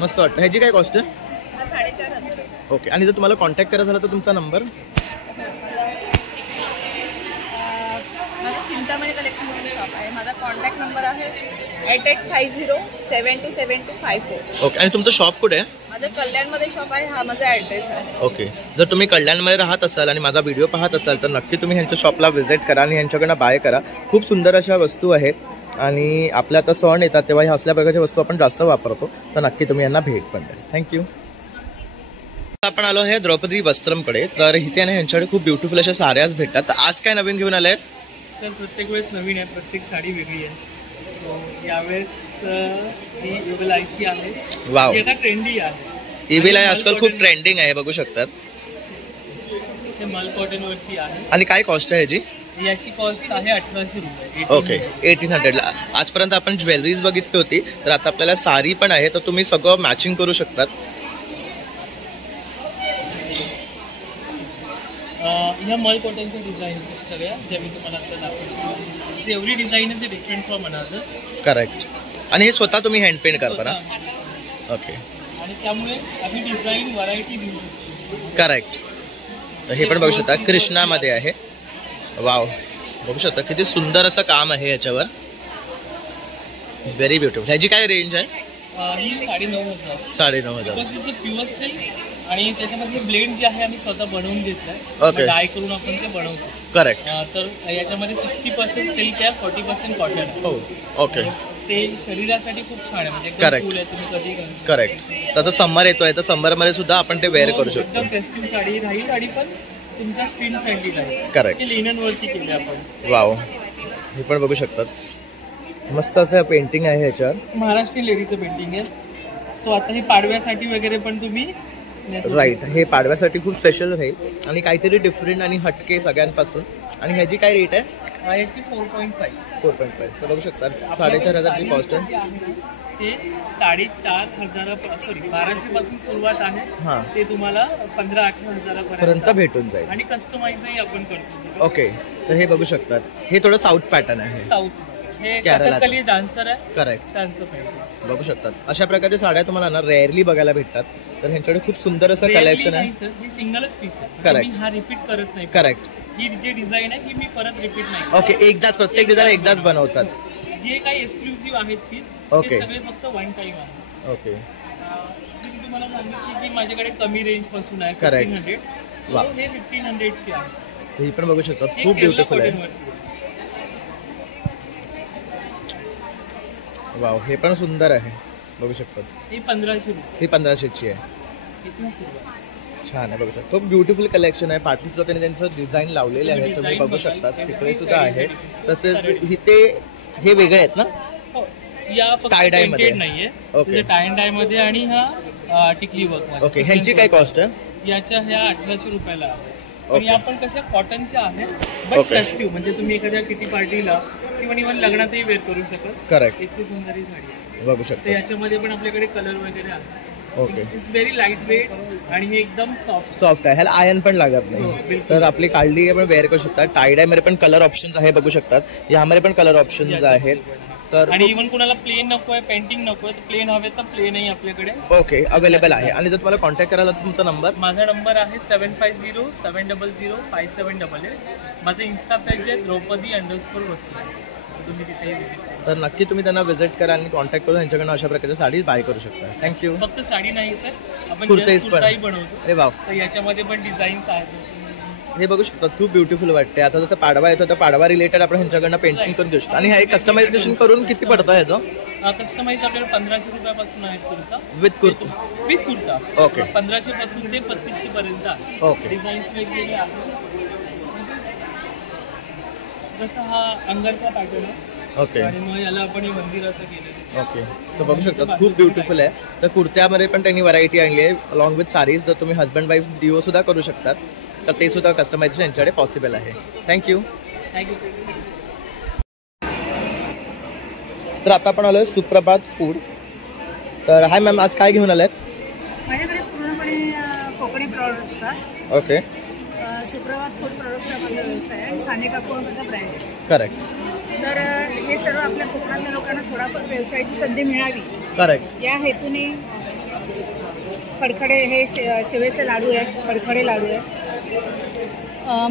मस्त वाटतं. ह्याची काय कॉस्ट आहे? 4,500 आहे. ओके. आणि जर तुम्हाला कॉन्टॅक्ट करायचा झाला तर तुमचा नंबर? माझं चिंतामणी कलेक्शन म्हणून शॉप आहे. माझा कॉन्टॅक्ट नंबर आहे 8850727254. ओके. आणि तुमचं शॉप कुठे आहे? माझं कल्याणमध्ये शॉप आहे. हा माझा ॲड्रेस आहे. ओके. जर तुम्ही कल्याणमध्ये राहत असाल आणि माझा व्हिडिओ पाहत असाल तर नक्की तुम्ही ह्यांच्या शॉपला व्हिजिट करा आणि ह्यांच्याकडनं बाय करा. खूप सुंदर अशा वस्तू आहेत आणि आपल्या आता सण येतात तेव्हा ह्या असल्या प्रकारच्या वस्तू आपण जास्त वापरतो, तर नक्की तुम्ही यांना भेट पण द्या. थँक्यू. आपण आलो आहे द्रौपदी वस्त्रमकडे. तर इथे ना ह्यांच्याकडे खूप ब्युटिफुल अशा साड्याच भेटतात. तर आज काय नवीन घेऊन आलंय? सर प्रत्येक वेळेस नवीन आहे, प्रत्येक साडी वेगळी आहे. सो यावेळेस ही युगलाईची आहे. वाव. ही आता ट्रेंडी आहे. इव्हिल आहे, आजकाल खूप ट्रेंडिंग आहे, बघू शकतात. हे मल कॉटन वरती आहे. आणि काय कॉस्ट आहे ह्याची? याची कॉस्ट आहे 1800 रुपये. ओके. 1800ला. आजपर्यंत आपण ज्वेलरीज बघितली होती, तर आता आपल्याला साडी पण आहे, तर तुम्ही सगळं मॅचिंग करू शकतात. ह्या मल कॉटनच्या डिझाईन सगळ्या ज्या मी तुम्हाला आता दाखवतो. Every design is different from another. Correct. आणि हे स्वतः तुम्ही हँड पेंट करता ना? ओके. आणि त्यामुळे आम्ही डिझाईन व्हरायटी देऊ शकतो. करेक्ट. तर हे पण बघू शकता, कृष्णामध्ये आहे. वाव. बघू शकता किती सुंदर असं काम आहे याच्यावर. Very beautiful. ह्याची काय रेंज आहे? ही 9,500. 9,500. प्युअर सिल्क आणि त्याच्यामध्ये ब्लेंड जे आहे आम्ही स्वतः बनवून घेतलंय. Okay. डाय करून आपण ते बनवतो. करेक्ट. तर याच्यामध्ये 60% सिल्क आहे, 40% कॉटन आहे. हो. ओके. ते शरीरासाठी खूप छान आहे, म्हणजे एकदम Correct. cool आहे, तुम्ही कधी घालू शकता. करेक्ट. तर समर येतोय, तर समरमध्ये सुद्धा आपण ते वेअर करू शकतो. एकदम फेस्टिव्ह साडी राहील आणि पण तुमच्या स्किन फ्रेंडली राहील. करेक्ट. ती लिनन वरती केली आपण. वाव. हे पण बघू शकतात. मस्त असं पेंटिंग आहे ह्याच्यावर. महाराष्ट्रीयन लेडीचं पेंटिंग आहे. सो आता हे पाडव्यासाठी वगैरे पण तुम्ही राईट. हे पाडव्यासाठी खूप स्पेशल राहील आणि काहीतरी डिफरंट आणि हटके सगळ्यांपासून. आणि ह्याची काय रेट आहे? याची 4.5. 4.5. तर बघू शकता 4,500ची कॉस्ट आहे. ते 4,500 सॉरी 1200 पासून सुरुवात आहे. हां. ते तुम्हाला 15-18 पर्यंत हजारापर्यंत भेटून जाईल. आणि कस्टमाइजही आपण करतो. ओके. तर हे बघू शकतात, हे थोडं साऊथ पॅटर्न आहे. साऊथ हे केरळाचं. कथकली डान्सर आहे. करेक्ट. त्यांचं पेंटिंग बघू शकतात. अशा प्रकारच्या साड्या तुम्हाला ना रेअरली बघायला भेटतात. तर ह्यांच्याकडे खूप सुंदर असं कलेक्शन आहे. हे सिंगलच पीस आहे. Correct. मी हा रिपीट करत नाही. करेक्ट. ही जी डिझाईन आहे ही मी परत रिपीट नाही. ओके. एकदाच प्रत्येक डिझाईन एकदाच बनवतात. जे काही एक्सक्लुझिव्ह आहेत पीस Okay. ते सगळे फक्त वन टाइम आहे. ओके. मी तुम्हाला सांगितले की माझ्याकडे कमी रेंज पासून आहे. Correct. 1500. वा. So हे 1500 ची आहे. ही पण बघू शकता, हे खूप केरला ब्युटिफुल आहे. cotton वरती आहे. वाव. हे पण सुंदर आहे, बघू शकतात. हे 1500 रुपये. ही 1500ची आहे. इथून सुरुवात. छान आहे, बघू शकता. खूप ब्युटिफुल कलेक्शन आहे. पाठीचं त्यांनी त्यांचं डिझाईन लावलेले आहे, तुम्ही बघू शकता. तिकडे सुद्धा आहे. तसेच इथे हे वेगळे आहेत ना? हो. या फक्त Tie dye मध्ये. पेंटेड नाहीये. Okay. म्हणजे टाय अँड डाय मध्ये आणि हा टिकली वर्क मध्ये. ओके. ह्यांची काय कॉस्ट आहे? याच्या ह्या 1800 रुपयाला आहे. पण Okay. या पण कशा कॉटनच्या आहेत. But Okay. फेस्टिव्ह म्हणजे तुम्ही एखाद्या किटी पार्टीला किंवा इव्हन लग्नातही वेअर करू शकत. करेक्ट. इतकी सुंदर ही साडी आहे. बघू तर शकता. याच्यामध्ये पण आपल्याकडे कलर वगैरे आहे. Okay. It's very light weight आणि हे एकदम सॉफ्ट. सॉफ्ट आहे, ह्याला आयन पण लागत हो, नाही. बिलकुल. तर आपली काढली आपण वेअर करू शकता. टायडाय मध्ये पण कलर ऑप्शन्स आहे, बघू शकतात. यामध्ये पण कलर ऑप्शन्स आहेत. तर आणि इव्हन कुणाला प्लेन नको आहे, पेंटिंग नको आहे, तर प्लेन हवे तर प्लेनही आपल्याकडे ओके अवेलेबल आहे. आणि जर तुम्हाला कॉन्टॅक्ट करायला तर तुमचा नंबर? माझा नंबर आहे 750-700-5788. माझं इन्स्टा पेज आहे द्रौपदी_वस्त्र. तर तुम्ही तिथेही विजिट करा. तर नक्की तुम्ही त्यांना व्हिजिट करा आणि कॉन्टॅक्ट करून त्यांच्याकडनं अशा प्रकारच्या साडी बाय करू शकता. थँक्यू. फक्त साडी नाही सर, आपण कुर्तेज just पण. कुर्ताही बनवतो. अरे वाव, तर याच्यामध्ये पण डिझाईन्स आहेत. हे बघू शकता खूप ब्युटिफुल वाटते. आता जसं पाडवा येतो तर पाडवा रिलेटेड आपण ह्यांच्याकडनं पेंटिंग करून घेऊ शकतो. आणि हे कस्टमायझेशन करून किती पडतं ह्याचं? कस्टमाइज आपल्याला 1500 रुपयापासून आहेत kurta with kurta. With kurta. Okay. 1500 पासून ते 3500 पर्यंत आहे. ओके. डिझाईन्स वेगवेगळे आहेत. जसं हा अंगरचा पॅटर्न आहे ओके. आणि मग याला आपण हे मंदिर असं केलेलं. ओके. तर बघू शकता खूप ब्युटिफुल आहे. तर कुर्त्यामध्ये पण त्यांनी व्हरायटी आणली आहे अलॉंग विथ साडीज. तर तुम्ही हजबंड वाईफ डिओ सुद्धा करू शकतात. तर ते सुद्धा कस्टमायझेशन यांच्याकडे पॉसिबल आहे. थँक्यू. Thank you sir. तर आता आपण आलोय सुप्रभात फूड. तर हाय मॅम, आज काय घेऊन आलाय? माझ्याकडे पूर्णपणे कोकणी प्रॉडक्ट्स असतात. ओके. सुप्रभात फूड प्रोडक्टचा माझा व्यवसाय आहे. साने काकू माझा ब्रँड आहे. करेक्ट. तर हे सर्व आपल्या कोकणातल्या लोकांना थोडाफार व्यवसायाची संधी मिळावी करेक्ट. या हेतूने खडखडे हे शेवेचे लाडू आहेत, खडखडे लाडू आहेत,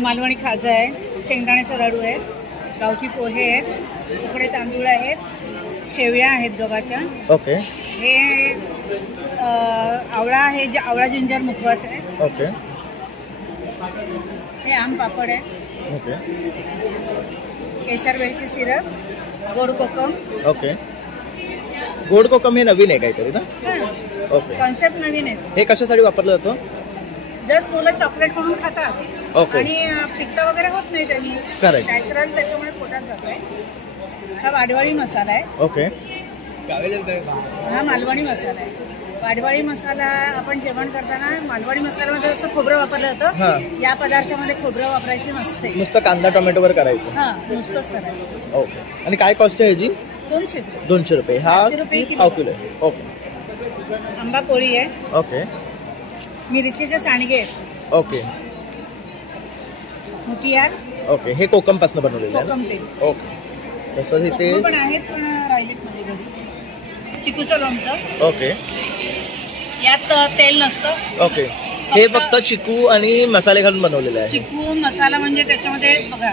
मालवणी खाजा आहे, शेंगदाण्याचा लाडू आहे, गावठी पोहे आहेत, उकडे तांदूळ आहेत, शेवया आहेत गव्हाच्या. ओके. हे आवळा आहे, जे आवळा जिंजर मुखवास आहे. ओके. हे आम पापड आहे, ओके. केशर वेलची सिरप, गोड कोकम. ओके. गोड कोकम हे नवीन आहे काहीतरी ना? ओके. कॉन्सेप्ट नवीन आहे. हे कशासाठी वापरलं जातं? जस्ट मुलं चॉकलेट म्हणून खातात ओके. आणि पित्त वगैरे होत नाही त्यांनी. Correct. नॅचरल त्याच्यामुळे पोटात जातोय. हा वाडवाळी मसाला आहे. ओके. हा मालवणी मसाला आहे. वाडवाळी मसाला आपण जेवण करताना मालवणी मसाल्यामध्ये जसं खोबरं वापरलं हां. जातं, या पदार्थामध्ये खोबरं वापरायची नसते. नुसतं कांदा टोमॅटोवर करायचं. हा, नुसतंच करायचं. ओके. आणि काय कॉस्ट आहे ह्याची? 200 रुपये. 200 रुपये. हा 200 रुपये किलो. पाव किलो आहे. ओके. आंबा पोळी आहे, ओके. मिरचीचे सांडगे आहेत, ओके. मुठियार, ओके. हे कोकमपासून बनवलेलं आहे कोकम ना? तेल. ओके. तसंच इथे कोकम पण आहेत, पण राहिलेत माझ्या घरी. चिकूचं लोणचं, ओके. यात तेल नसतं. ओके. हे फक्त चिकू आणि मसाले घालून बनवलेलं आहे. चिकू मसाला म्हणजे त्याच्यामध्ये बघा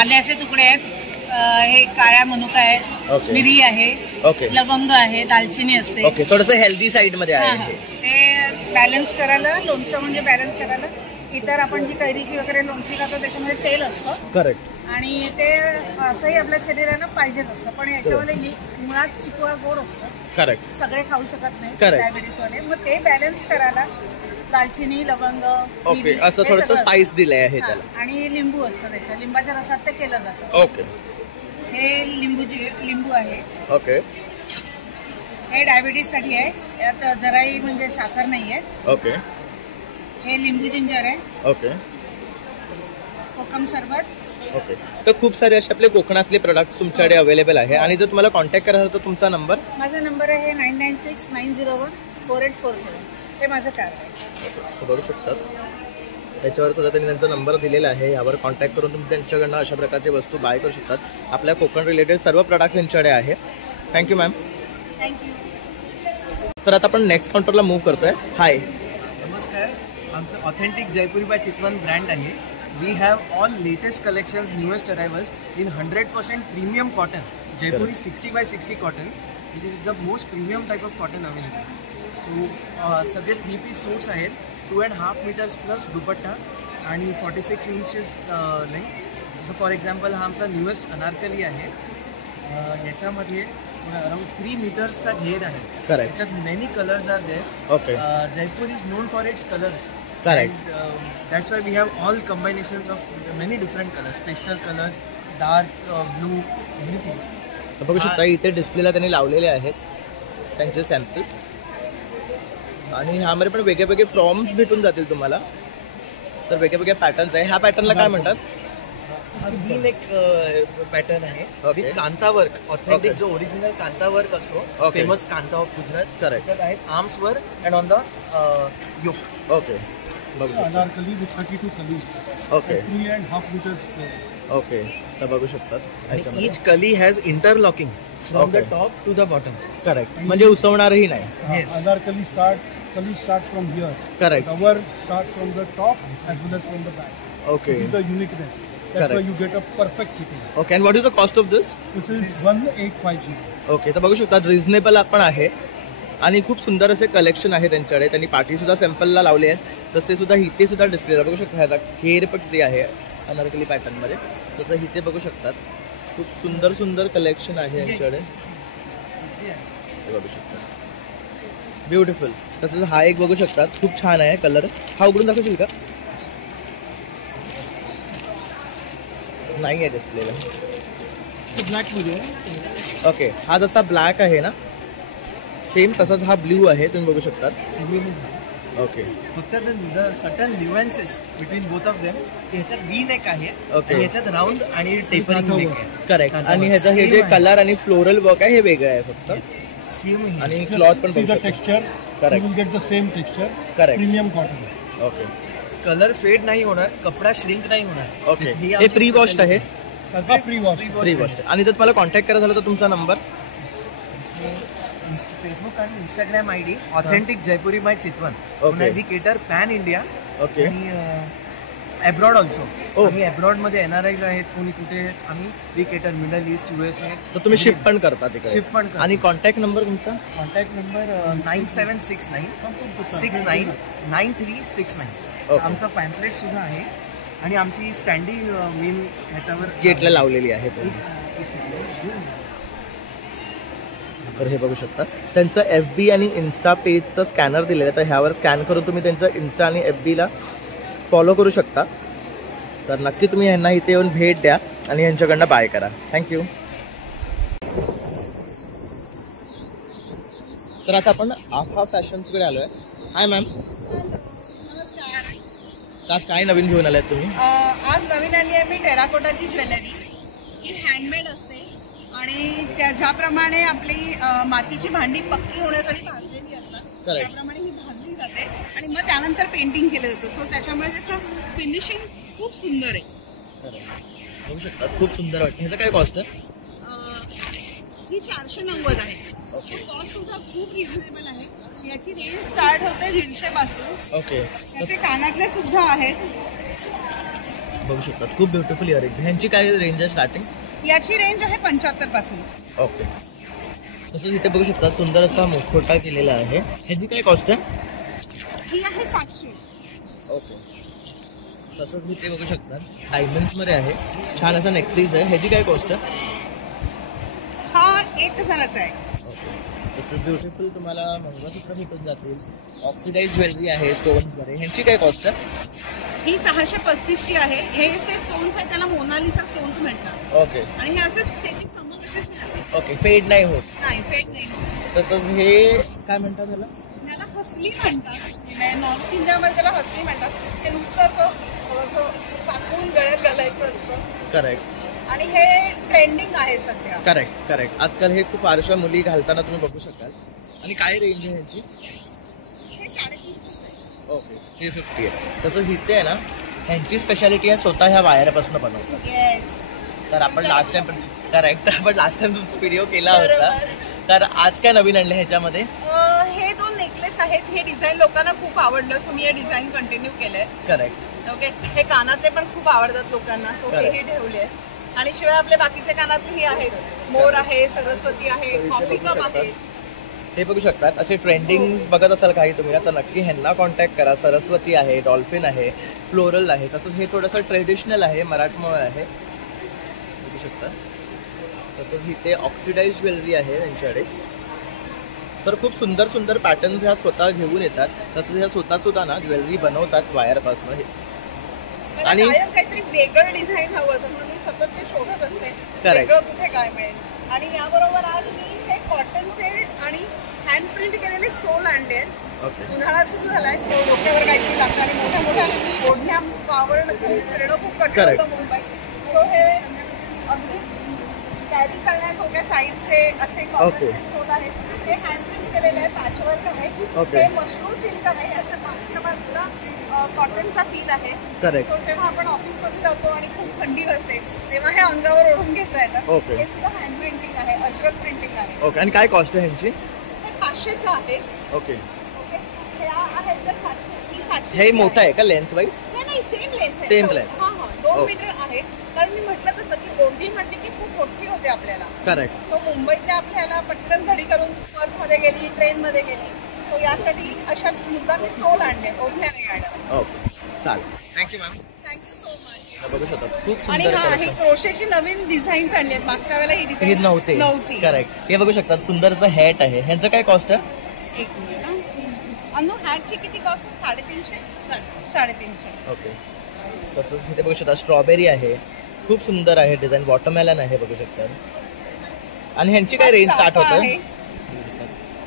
आल्याचे तुकडे आहेत, हे काळ्या मनुका आहे, ओके. मिरी आहे, ओके. लवंग आहे, दालचिनी असते. ओके. थोडंसं हेल्दी साईड मध्ये हा, आहे हा. हे. ते बॅलन्स करायला, लोणचं म्हणजे बॅलन्स करायला. इतर आपण जी कैरीची वगैरे लोणची खातो त्याच्यामध्ये तेल असतं करेक्ट. आणि ते असंही आपल्या शरीराला पाहिजेच असतं. पण याच्यामध्ये मुळात चिकू हा गोड असतो, करेक्ट. सगळे खाऊ शकत नाही Correct. डायबिटीसवाले. मग ते बॅलन्स करायला दालचिनी, लवंग, ओके. मिरी, असं हे थोडंसं सगळं स्पाइस असतं. दिलंय आहे हा, त्याला. आणि लिंबू असतं त्याच्या, लिंबाच्या रसात ते केलं जातं. ओके. हे लिंबू आहे. ओके. हे डायबिटीससाठी आहे, यात जराही म्हणजे साखर नाही आहे. ओके. हे लिंबू जिंजर आहे, ओके. कोकम सरबत. ओके. तर खूप सारे असे आपले कोकणातले प्रोडक्ट तुमच्याकडे अवेलेबल आहे. आणि जर तुम्हाला कॉन्टॅक्ट करायचा तर तुमचा नंबर? माझा नंबर आहे 9969014847. हे माझं कार्ड आहे. बघू शकतात त्याच्यावर सुद्धा त्यांनी त्यांचा नंबर दिलेला आहे. यावर कॉन्टॅक्ट करून तुम्ही त्यांच्याकडनं अशा प्रकारचे वस्तू बाय करू शकतात. आपल्या कोकण रिलेटेड सर्व प्रोडक्ट्स त्यांच्याकडे आहे. Thank you ma'am. थँक्यू. तर आता आपण नेक्स्ट काउंटरला मूव्ह करतोय. हाय. नमस्कार. आमचं authentic Jaipuri by Chitwan brand आहे. We have all latest collections, newest arrivals in 100% premium cotton. Jaipuri 60x60 cotton, which is the most premium type of cotton available. So सगळे 3 piece suits आहेत, 2.5 मीटर्स प्लस दुपट्टा आणि 46 inches length. जसं for example हा आमचा newest Anarkali आहे. याच्यामध्ये around 3 मीटर्सचा घेर आहे. करेक्ट. याच्यात many colours are there. Okay. Jaipur is known for its colors. Correct. And that's why we have all combinations of many different colors, pastel colors, dark blue, everything. तर बघू शकता इथे डिस्प्लेला त्यांनी लावलेले आहेत त्यांचे सॅम्पल्स. आणि ह्यामध्ये पण वेगळे वेगळे फ्रॉम्स भेटून जातील तुम्हाला. तर वेगळे वेगळे पॅटर्न्स आहे. ह्या पॅटर्नला काय म्हणतात? ही एक पॅटर्न आहे Okay. With kantha work. Authentic Okay. जो ओरिजिनल कांता वर्क असतो, Okay. Famous kantha of Gujarat. Correct. त्यात आहेत arms work and on the yoke. Okay. बघू शकता. Anarkali with 32 colors. ओके. 3.5 meters. ओके. तर बघू शकतात आणि ह्याच्यामध्ये. each kali has interlocking from the Okay. Top to the bottom. Correct. म्हणजे उसवणारही नाही. Yes. Anarkali starts from here. करेक्ट. Cover starts from the top as well as from the back. Okay. This is the uniqueness. That's why Correct. you get a perfect fitting. Okay, and what is the cost of this? This is 1850. Okay, तर बघू शकता reasonable पण आहे आणि खूप सुंदर असे collection आहे त्यांच्याकडे. त्यांनी पाठी सुद्धा सॅम्पलला लावले आहेत, तसे सुद्धा इथे सुद्धा डिस्प्लेला बघू शकता. ह्याचा घेर पट्टी आहे अनारकली पॅटर्नमध्ये, तसं इथे बघू शकतात. खूप सुंदर सुंदर कलेक्शन आहे यांच्याकडे, हे बघू शकता. ब्युटिफुल. तसंच हा एक बघू शकतात, खूप छान आहे कलर. हा उघडून दाखवशील का? नाही आहे डिस्प्लेला. ब्लॅकमध्ये ओके, हा जसा ब्लॅक आहे ना सेम तसाच हा ब्ल्यू आहे, तुम्ही बघू शकता. ओके, फक्त द सटन न्यूएन्सेस बिटवीन बोथ ऑफ देम, ह्याच्यात वी नेक आहे Okay. आणि ह्याच्यात राऊंड आणि टेपरिंग नेक आहे. करेक्ट. आणि ह्याचं हे जे कलर आणि फ्लोरल वर्क आहे हे वेगळं आहे फक्त. सेम आणि क्लॉथ पण see बघू the शकता. texture. Correct. You will get the same texture. Correct. Premium cotton. Okay colour फेड नाही होणार, कपडा श्रिंक नाही होणार. ओके, ही हे आमची प्री वॉश्ड आहे. सगळं pre-wash. Pre washed. आणि जर तुम्हाला कॉन्टॅक्ट करायचं झालं तर तुमचा नंबर? फेसबुक आणि Instagram ID authentic Jaipuri by Chitwan. Okay. We cater pan India okay. आणि अब्रॉड ऑल्सो. Oh. आम्ही अब्रॉड मध्ये NRIs आहेत, कोणी कुठे आम्ही we cater Middle East USA. तर तुम्ही शिप पण करता तिकडे? शिप पण करतो. आणि कॉन्टॅक्ट नंबर तुमचा? Contact number 9769 699369. Okay. आमचा पॅम्पलेट सुद्धा आहे आणि आमची स्टँडी मेन ह्याच्यावर गेटला लावलेली आहे तुम्ही. तर हे बघू शकता त्यांचं FB आणि इन्स्टा पेजचं स्कॅनर दिलेलं आहे, तर ह्यावर स्कॅन करून तुम्ही त्यांचं इन्स्टा आणि FBला फॉलो करू शकता. तर नक्की तुम्ही यांना इथे येऊन भेट द्या आणि यांच्याकडनं बाय करा. थँक्यू. तर आता आपण आफा फॅशन्सकडे आलो आहे. हाय मॅम, आज काय नवीन घेऊन आलाय तुम्ही? आज नवीन आणली आहे मी टेराकोटाची ज्वेलरी. ही हँडमेड असते आणि ज्याप्रमाणे आपली मातीची भांडी पक्की होण्यासाठी भाजलेली असतात Correct. त्याप्रमाणे ही भाजली जाते आणि मग त्यानंतर पेंटिंग केलं जातं. सो त्याच्यामुळे त्याचं फिनिशिंग खूप सुंदर आहे. बघू शकता, खूप सुंदर वाटतं. ह्याचं काय कॉस्ट आहे? ही 490 आहे. कॉस्ट सुद्धा खूप रिझनेबल आहे. याची रेंज स्टार्ट होते 150 पासून. ओके, त्याचे कानातले सुद्धा आहेत. बघू शकता खूप ब्युटिफुल इयरिंग्स. ह्यांची काय रेंज आहे स्टार्टिंग? याची रेंज आहे 75 पासून. ओके. तसंच इथे बघू शकता सुंदर असा मुखवटा केलेला आहे. ह्याची काय कॉस्ट आहे? ही आहे 700. ओके. तसंच इथे बघू शकता डायमंड्समध्ये आहे, छान असा नेकपीस आहे. ह्याची काय कॉस्ट आहे? हा 1000चा आहे. तसंच ब्युटिफुल तुम्हाला मंगळसूत्र भेटून जातील. ऑक्सिडाइज ज्वेलरी आहे स्टोन्समध्ये. ह्यांची काय कॉस्ट आहे? ही 635ची आहे. हे जे स्टोन्स आहेत त्याला मोनालिसा स्टोन्स म्हणतात. ओके. आणि हे असे त्याची चमक अशीच राहते. ओके, फेड नाही होत. नाही फेट नाही. तसंच हे काय म्हणतात त्याला? त्याला हसली म्हणतात. नॉर्थ इंडियामध्ये त्याला हसली म्हणतात. हे नुसतं असं थोडंसं पाकवून गळ्यात घालायचं असतं. करेक्ट. आणि हे ट्रेंडिंग आहे सध्या. Correct correct. आजकाल हे खूप फारशा मुली घालताना तुम्ही बघू शकाल. आणि काय रेंज आहे ह्याची? हे 350 आहे. ओके, 350 आहे. तसंच इथे आहे ना ह्यांची स्पेशालिटी आहे स्वतः ह्या वायरपासून बनवतात. येस. तर आपण लास्ट टाइम करेक्ट आपण लास्ट टाइम तुमचा व्हिडिओ केला होता. तर आज काय नवीन आणलं ह्याच्यामध्ये? हे 2 नेकलेस आहेत. हे डिझाईन लोकांना खूप आवडलं, सो मी हे डिझाईन कंटिन्यू केलंय. करेक्ट. ओके. हे कानातले पण खूप आवडतात लोकांना, सो हेही ठेवले. आणि शिवाय आपले बाकीचे कानातलेही आहेत. मोर आहे, सरस्वती आहे, कॉफी कप आहे. हे बघू शकतात. असे ट्रेंडिंग बघत असाल काही तुम्ही तर नक्की ह्यांना कॉन्टॅक्ट करा. सरस्वती आहे, डॉल्फिन आहे, फ्लोरल आहे. तसंच हे थोडंसं ट्रेडिशनल आहे, मराठमोळं आहे, बघू शकता. तसंच इथे ऑक्सिडाइज ज्वेलरी आहे त्यांच्याकडे. तर खूप सुंदर सुंदर पॅटर्न्स ह्या स्वतः घेऊन येतात. तसंच ह्या स्वतः सुद्धा ना ज्वेलरी बनवतात वायरपासून. आणि काहीतरी वेगळं डिझाईन हवं असं म्हणून मी सतत ते शोधत असते वेगळं कुठे काय मिळेल. आणि याबरोबर आज मी हे कॉटनचे आणि हँड प्रिंट केलेले स्टोल आणले आहेत. उन्हाळा सुरू झालाय, डोक्यावर काहीतरी लागतं आणि मोठ्या मोठ्या ओढण्या वावरणं फिरणं खूप कठीण होतं मुंबईत. सो हे अगदीच कॅरी करण्याजोग्या साईजचे असे कॉटनचे स्टोल आहेत. हे हँड प्रिंट केलेले आहे, पॅचवर्क आहे. हे मशरूम सिल्क आहे. याच्या मागच्या बाजूला कॉटनचा फील आहे. सो जेव्हा आपण ऑफिसमध्ये जातो आणि खूप थंडी असते तेव्हा हे अंगावर ओढून घेता येतात. हे सुद्धा हँड प्रिंटिंग आहे, अजरक प्रिंटिंग आहे. ओके. आणि काय कॉस्ट आहे ह्यांची? हे 500चं आहे. ओके. ओके. हे आहेत तर 700. हे मोठं आहे का लेंथ वाईज? नाही सेम लेंथ आहे. Same length. हां 2 मीटर आहे. कारण मी म्हटलं तसं की ओढणी म्हटली की खूप मोठी होते आपल्याला. करेक्ट. सो मुंबईतल्या आपल्याला पटकन घडी करून पर्समध्ये गेली, ट्रेनमध्ये गेली. सो यासाठी अशा मुद्दामी स्टोल आणले, ओढण्या नाही आणलं. ओके चालेल. Thank you ma'am. Thank you so much. बघू शकता खूप आणि सुंदर हा ही collection. क्रोशेची नवीन डिझाईन आणली आहेत. मागच्या वेळेला ही हे डिझाईन नव्हते. करेक्ट. हे बघू शकता सुंदरचं हॅट आहे. ह्यांचं काय कॉस्ट आहे? एक मिनिट हा. अनु हॅटची किती कॉस्ट? 350. 350. ओके. तसंच इथे बघू शकता स्ट्रॉबेरी आहे. खूप सुंदर आहे डिझाईन. वॉटरमेलन आहे बघू शकता. आणि ह्यांची काय रेंज स्टार्ट होते?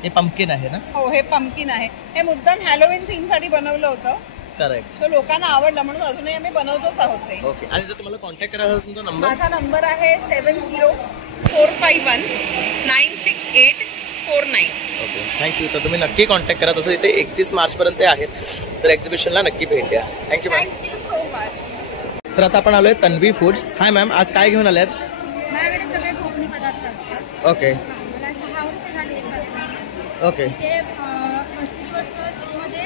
हे पंपकिन आहे ना? हो हे पंपकिन आहे. हे मुद्दाम हॅलोविन थीम साठी बनवलं होतं. करेक्ट. सो लोकांना आवडलं म्हणून अजूनही आम्ही बनवतोच आहोत ते. ओके. आणि जर तुम्हाला कॉन्टॅक्ट करायचा असेल तुमचा नंबर? माझा नंबर आहे 7045196849. Okay thank you. तर तुम्ही नक्की कॉन्टॅक्ट करा. तसं इथे 31 मार्चपर्यंत आहेत, तर एक्झिबिशनला नक्की भेट द्या. Thank you ma'am. Thank you so much. तर आता आपण आलोय तन्वी फूड्स. हाय मॅम, आज काय घेऊन आल्यात? माझ्याकडे सगळे कोकणी पदार्थ असतात. ओके मला 6 वर्ष झाली येतात. ओके ते सिल्वर ट्रस्टमध्ये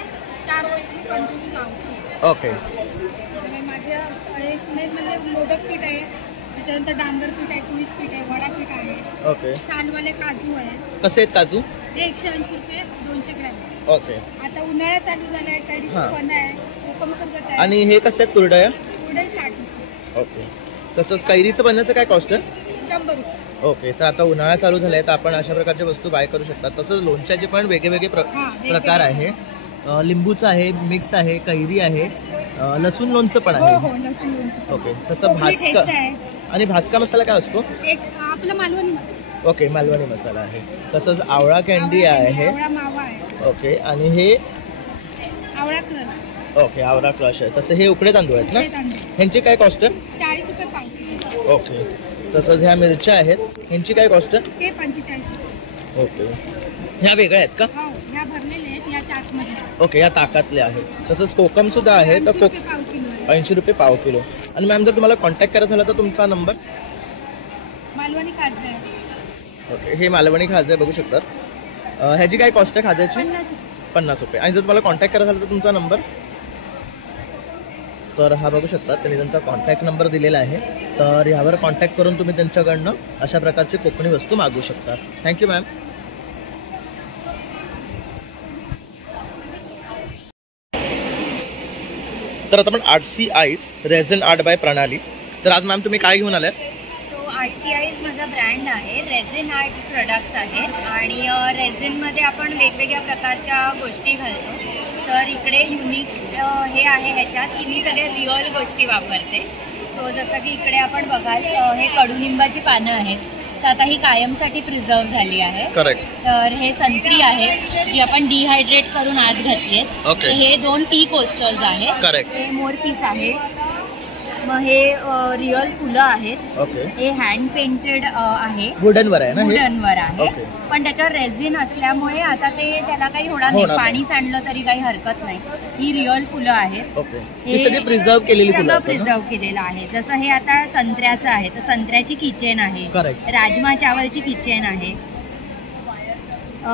4 वर्ष मी कंटिन्यू लावते. ओके माझ्या एक मेन म्हणजे मोदक पीठ आहे, त्याच्यानंतर डांगर पीठ आहे, कुळीत पीठ आहे, वडा पीठ आहे, ओके. सालवाले काजू आहे. कसे आहेत काजू? ते 180 रुपये 200 ग्रॅम. ओके. आता उन्हाळा चालू झाला आहे, कैरीचं हां. पण आहे, कोकम सरबत आहे. आणि हे कसे आहेत कुरडया? पुढे 60 रुपये. ओके. तसंच कैरीचं बनण्याचं काय कॉस्ट आहे? 100 रुपये. ओके. तर आता उन्हाळा चालू झाला आहे, तर आपण अशा प्रकारच्या वस्तू बाय करू शकता. तसंच लोणच्याचे पण वेगवेगळे प्रकार आहे. लिंबूचं आहे, मिक्स आहे, कैरी आहे, लसूण लोणचं पण हो आहे. हो लसूण लोणचं. ओके. तसं कोकणी भाजका ठेचा आहे. आणि भाजका मसाला काय असतो? एक आपलं मालवणी मसाला. ओके मालवणी मसाला आहे. तसंच आवळा कँडी आहे. आवळा मावा आहे. ओके. आणि हे आवळा क्रश. ओके आवळा क्रश आहे. तसं हे उकडे तांदूळ आहेत ना? उकडे तांदूळ. ह्यांची काय कॉस्ट आहे? 40 रुपये पाव किलो. ओके. तसंच ह्या मिरच्या आहेत, ह्यांची काय कॉस्ट आहे? ते 45 रुपये. ओके. ह्या वेगळ्या आहेत का? हो ह्या भरलेले आहेत, या ताकमध्ये. ओके. या ताकातल्या आहेत. तसंच कोकम सुद्धा आहे. तर 80 रुपये पाव किलो आहे. 80 रुपये पाव किलो. आणि मॅम जर तुम्हाला कॉन्टॅक्ट करायचा झाला तर तुमचा नंबर? मालवणी खाजा आहे. ओके. हे मालवणी खाजा बघू शकतात. ह्याची काय कॉस्ट आहे खाज्याची? 50 रुपये. 50 रुपये. आणि जर तुम्हाला कॉन्टॅक्ट करायचा झाला तर तुमचा नंबर? तर हा बघू शकता त्यांनी त्यांचा कॉन्टॅक्ट नंबर दिलेला आहे. तर ह्यावर कॉन्टॅक्ट करून तुम्ही त्यांच्याकडनं अशा प्रकारची कोकणी वस्तू मागवू शकता. Thank you ma'am. तर आता आपण artsy eyes reason art bye प्रणाली. तर आज मॅम तुम्ही काय घेऊन आल्या? सो आर्टसी आईज माझा ब्रँड आहे. रेझिन आर्ट प्रोडक्ट्स आहेत आणि रेझिनमध्ये आपण वेगवेगळ्या प्रकारच्या गोष्टी घालतो. तर इकडे युनिक हे आहे ह्याच्यात की मी सगळे रिअल गोष्टी वापरते. सो जसं की इकडे आपण बघाल हे कडुलिंबाची पानं आहेत, तर आता ही कायमसाठी प्रिझर्व झाली आहे. करेक्ट. तर हे संत्री आहेत जी आपण डिहायड्रेट करून आत घातली आहेत. Okay. हे 2 टी कोस्टर्स आहेत. Correct. हे मोरपीस आहे. मग हे रिअल फुलं आहेत. ओके. हे हँड पेंटेड आहे, वुडनवर आहे ना हे? वुडनवर आहे. Okay. पण त्याच्यावर रेझिन असल्यामुळे आता त्याला काही होणार नाही. होणार पाणी नाही. सांडलं तरी काही हरकत नाही. ही रिअल फुलं आहेत. ओके. ही सगळी प्रिझर्व केलेली फुलं सगळं असतात ना? प्रिझर्व केलेलं आहे. जसं हे आता संत्र्याचं आहे, तर संत्र्याची किचेन आहे. Correct. राजमा चावलची किचेन आहे.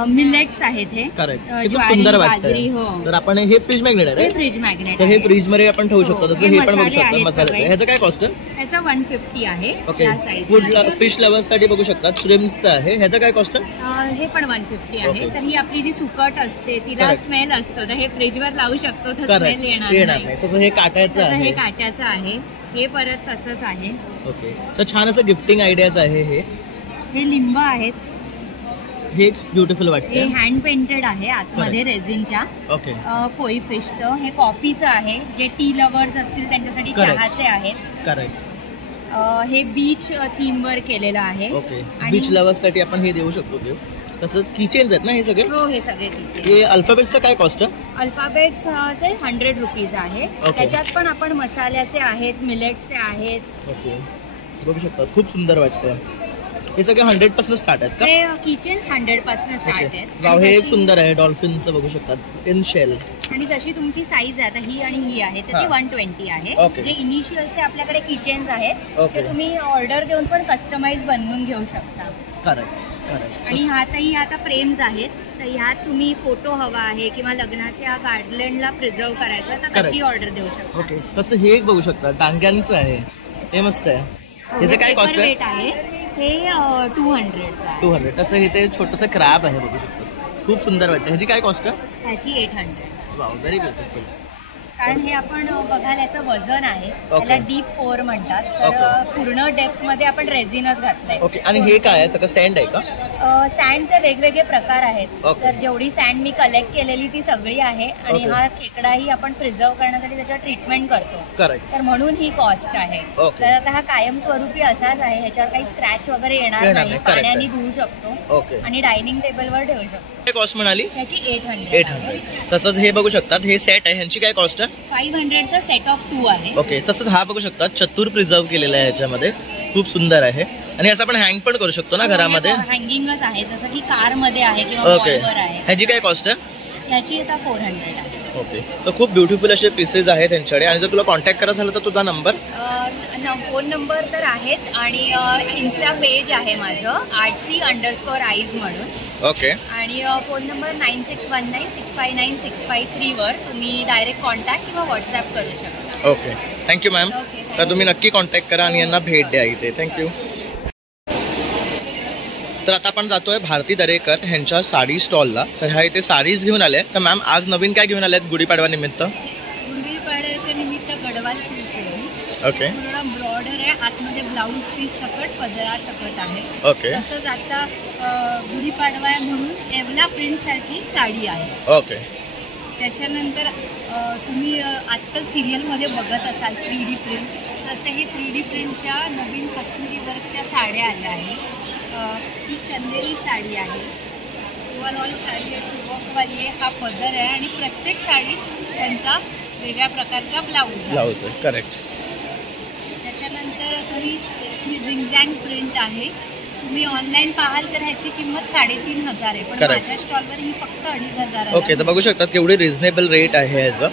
मिलेट्स आहेत हे. करेक्ट. ज्वारी, खूप सुंदर बाजरी. हो. वाटतं. तर आपण हे फ्रीज मॅग्नेट आहे हे रे? फ्रीज मॅग्नेट तर हे आहे. फ्रीज मध्ये आपण ठेवू शकतो. हो. जसं हे हे पण बघू मसाले शकता आहेत मसाले. सगळे. ह्याचं काय कॉस्ट आहे? ह्याचा 150 आहे. ओके. या size फूड ला. फिश लवर्स साठी बघू शकतात. श्रिम्सचं आहे. ह्याचं काय कॉस्ट आहे? हे पण 150 आहे. ओके. तर ही आपली जी सुकट असते तिला Correct. स्मेल असतो, तर हे फ्रीजवर लावू शकतो तर करेक्ट. स्मेल येणार येणार नाही. नाही. तसं हे काट्याचं तसं हे आहे. काट्याचं आहे. हे परत तसंच आहे. ओके. तर छान असं गिफ्टिंग आयडियाज आहे हे. हे लिंब आहेत. हे ब्युटिफुल हे वाटते. हँड पेंटेड आहे आतमध्ये रेझिनच्या. ओके. कोई फिशचं. हे कॉफीचं आहे, जे टी लवर्स असतील त्यांच्यासाठी Correct. चहाचे आहेत. करेक्ट. हे बीच थीमवर केलेलं आहे. ओके. आणि- बीच लवर्स साठी आपण हे देऊ शकतो ते. तसंच किचेन्स आहेत ना हे सगळे? हो हे सगळे तिथे. हे अल्फाबेटचं काय कॉस्ट आहे? अल्फाबेट्सचे 100 रुपीज आहे. ओके. त्याच्यात पण आपण मसाल्याचे आहेत, मिलेट्सचे आहेत. ओके. बघू शकता खूप सुंदर वाटतं. हे सगळे 100 पासून स्टार्ट आहेत का? हे किचन्स 100 पासून स्टार्ट ओके. आहेत. वाव, हे आणि एक जशी- सुंदर आहे. डॉल्फिनचं बघू शकतात. In shell. आणि जशी तुमची साईज आहे आता ही आणि ही आहे तर ती हां. 120 आहे. ओके. जे इनिशियलचे आपल्याकडे किचन्स आहेत ओके. ते तुम्ही ऑर्डर देऊन पण कस्टमाइज बनवून घेऊ शकता. करेक्ट. करेक्ट. आणि ह्यातही आता फ्रेम्स आहेत, तर ह्यात तुम्ही फोटो हवा आहे किंवा लग्नाच्या गार्डलँडला प्रिझर्व करायचं तर Correct. तशी ऑर्डर देऊ शकता. ओके. तसं हे एक बघू शकता. डांग्यांचं आहे. हे मस्त आहे. याचे काय कॉस्ट आहे? आहे हे 200 आहे. 200. तसं इथे छोटंसं क्रॅब आहे बघू शकतो, खूप सुंदर वाटतं. ह्याची काय कॉस्ट आहे? ह्याची 800. Wow, very beautiful. कारण हे आपण बघाल याचं वजन आहे, त्याला डीप पोर म्हणतात. तर पूर्ण डेप्थ मध्ये आपण रेझिनच घातलंय. ओके. आणि हे काय आहे? सगळं सँड आहे का? सँडचे वेगवेगळे प्रकार आहेत. Okay. तर जेवढी सँड मी कलेक्ट केलेली ती सगळी आहे आणि Okay. हा खेकडाही आपण प्रिझर्व करण्यासाठी त्याच्यावर ट्रीटमेंट करतो. करेक्ट. तर म्हणून ही कॉस्ट आहे. Okay. तर आता हा कायमस्वरूपी असाच आहे, ह्याच्यावर काही स्क्रॅच वगैरे येणार येणार नाही. नाही. Correct. पाण्याने धुवू शकतो ओके. आणि डायनिंग टेबलवर ठेवू शकतो. काय कॉस्ट म्हणाली? ह्याची 800 800. तसंच हे बघू शकतात, हे सेट आहे, ह्यांची काय कॉस्ट आहे? 500चा सेट ऑफ 2 आहे. ओके. तसंच हा बघू शकतात, चतुर प्रिझर्व केलेला आहे ह्याच्यामध्ये, खूप सुंदर आहे. आणि असं आपण हँग पण करू शकतो ना घरामध्ये? हँगिंगच आहे, जसं की कार मध्ये आहे किंवा ओके. वॉलवर आहे. ह्याची काय कॉस्ट आहे? ह्याची आता 400 आहे. ओके. तर खूप ब्युटिफुल असे पीसेस आहेत त्यांच्याकडे. आणि जर तुला कॉन्टॅक्ट करायचं झालं तर तुझा नंबर? फोन नंबर तर आहेच आणि इन्स्टा पेज आहे माझं artsy_eyes म्हणून. ओके. आणि फोन नंबर 9619659653 वर तुम्ही डायरेक्ट कॉन्टॅक्ट किंवा व्हॉट्सॲप करू शकता. ओके. Thank you ma'am. ओके. तर तुम्ही नक्की कॉन्टॅक्ट करा आणि यांना भेट द्या इथे. थँक्यू. तर आता आपण जातोय भारती दरेकर ह्यांच्या साडी स्टॉलला. तर ह्या इथे साडीज घेऊन आल्या. तर मॅम आज नवीन काय घेऊन आल्यात गुढीपाडवा निमित्त? गुढीपाडव्याच्या निमित्त गडवाल फुल केली. ओके. पूर्ण ब्रॉडर आहे, आतमध्ये ब्लाऊज पीस सकट पदरा सकट आहे. ओके. तसंच आता गुढीपाडवा आहे म्हणून येवला प्रिंट सारखी साडी आहे. ओके. त्याच्यानंतर तुम्ही आजकाल सिरियलमध्ये बघत असाल 3D प्रिंट, तसं हे 3D प्रिंटच्या नवीन कश्मीरी वर्कच्या साड्या आल्या आहेत. ही चंदेरी साडी आहे. ओव्हरऑल साडी अशी वर्कवाली आहे. हा पदर आहे आणि प्रत्येक साडीत त्यांचा वेगळ्या प्रकारचा ब्लाऊज आहे. करेक्ट. त्याच्यानंतर तुम्ही ही झिंगझॅंग प्रिंट आहे. तुम्ही ऑनलाईन पाहाल तर ह्याची किंमत 3500 आहे, पण माझ्या स्टॉलवर ही फक्त 2500 आहे. ओके. तर बघू शकतात केवढी रिझनेबल रेट आहे ह्याचं.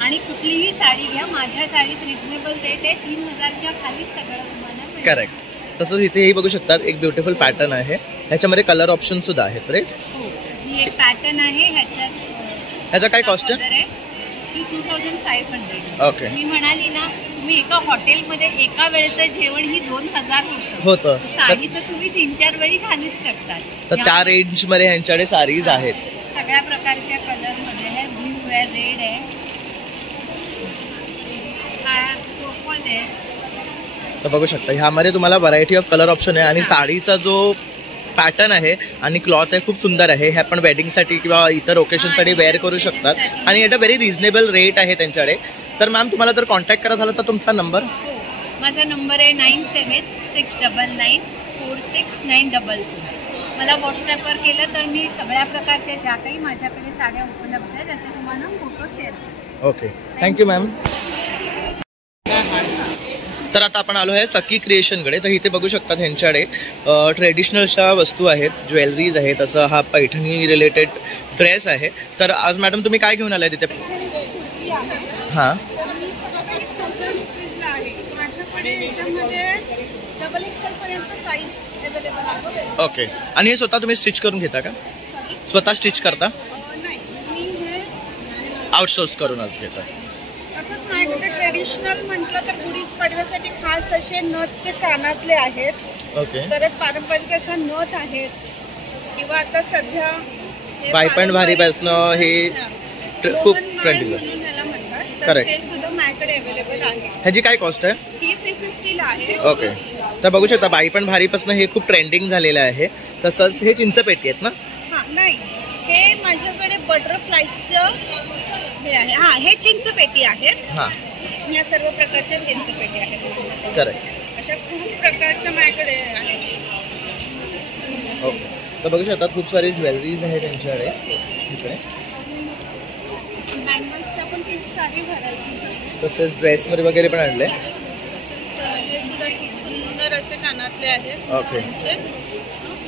आणि कुठलीही साडी घ्या, माझ्या साडीत रिझनेबल रेट आहे. 3000च्या खाली सगळं तुम्हाला मिळेल. करेक्ट. तसंच इथेही बघू शकतात एक ब्युटिफुल पॅटर्न आहे. ह्याच्यामध्ये कलर ऑप्शन सुद्धा आहेत. राईट. हो, ही एक पॅटर्न आहे. ह्याचा काय कॉस्ट आहे? 2500. ओके. मी म्हणाली ना, तुम्ही एका हॉटेलमध्ये एका वेळेचं जेवण ही 2000 होतं. साडी तर तुम्ही 3-4 वेळी घालूच शकता. तर त्या रेंज मध्ये ह्यांच्याकडे साडीज आहेत सगळ्या प्रकारच्या कलर मध्ये आहे. ब्ल्यू आहे, रेड आहे, हा पर्पल आहे. तर बघू शकता ह्यामध्ये तुम्हाला व्हरायटी ऑफ कलर ऑप्शन आहे. आणि साडीचा जो पॅटर्न आहे आणि क्लॉथ आहे खूप सुंदर आहे. हे आपण वेडिंगसाठी किंवा इतर ओकेशनसाठी वेअर करू शकतात. आणि at a very reasonable rate आहे त्यांच्याकडे. तर मॅम तुम्हाला जर कॉन्टॅक्ट करायचा झाला तर तुमचा नंबर? माझा नंबर आहे 9769946922. मला व्हॉट्सॲपवर केलं तर मी सगळ्या प्रकारच्या ज्या काही माझ्याकडे साड्या उपलब्ध आहेत त्याचे तुम्हाला फोटो शेअर करते. ओके. Thank you ma'am. तर आता आपण आलो आहे सखी क्रिएशनकडे. तर इथे बघू शकतात ह्यांच्याकडे ट्रेडिशनल अशा वस्तू आहेत, ज्वेलरीज आहेत. असं हा पैठणी रिलेटेड ड्रेस आहे. तर आज मॅडम तुम्ही काय घेऊन आलाय तिथे? हां. ओके. आणि हे स्वतः तुम्ही स्टिच करून घेता का? स्वतः स्टिच करता? आउटसोर्स करूनच घेता. ट्रेडिशनल म्हटलं तर गुढीपाडव्यासाठी खास असे नथचे कानातले आहेत. ओके. तर पारंपरिक अशा नथ आहेत किंवा आता सध्या बायपण भारीपासून हे खूप ट्रेंडिंग आहे. करेक्ट. ते सुद्धा माझ्याकडे अवेलेबल आहे. ह्याची काय कॉस्ट आहे? ही 350 ला आहे. ओके. तर बघू शकता बाईपण भारीपासून हे खूप ट्रेंडिंग झालेलं आहे. तसंच हे चिंचपेटी आहेत ना? हां, नाही, हे माझ्याकडे बटरफ्लायचं हे आहे. हां, हे चिंचपेटी आहेत. हां. या सर्व प्रकारच्या चिंचपेटी आहेत. करेक्ट. अशा खूप प्रकारच्या माझ्याकडे आहेत. ओके. तर बघू शकता खूप सारी ज्वेलरीज आहे त्यांच्याकडे. इकडे बँगल्सच्या पण खूप सारी व्हरायटीज आहेत. तसेच ड्रेसमध्ये वगैरे पण आणले. हे सुद्धा खूप सुंदर असे कानातले आहेत. ओके.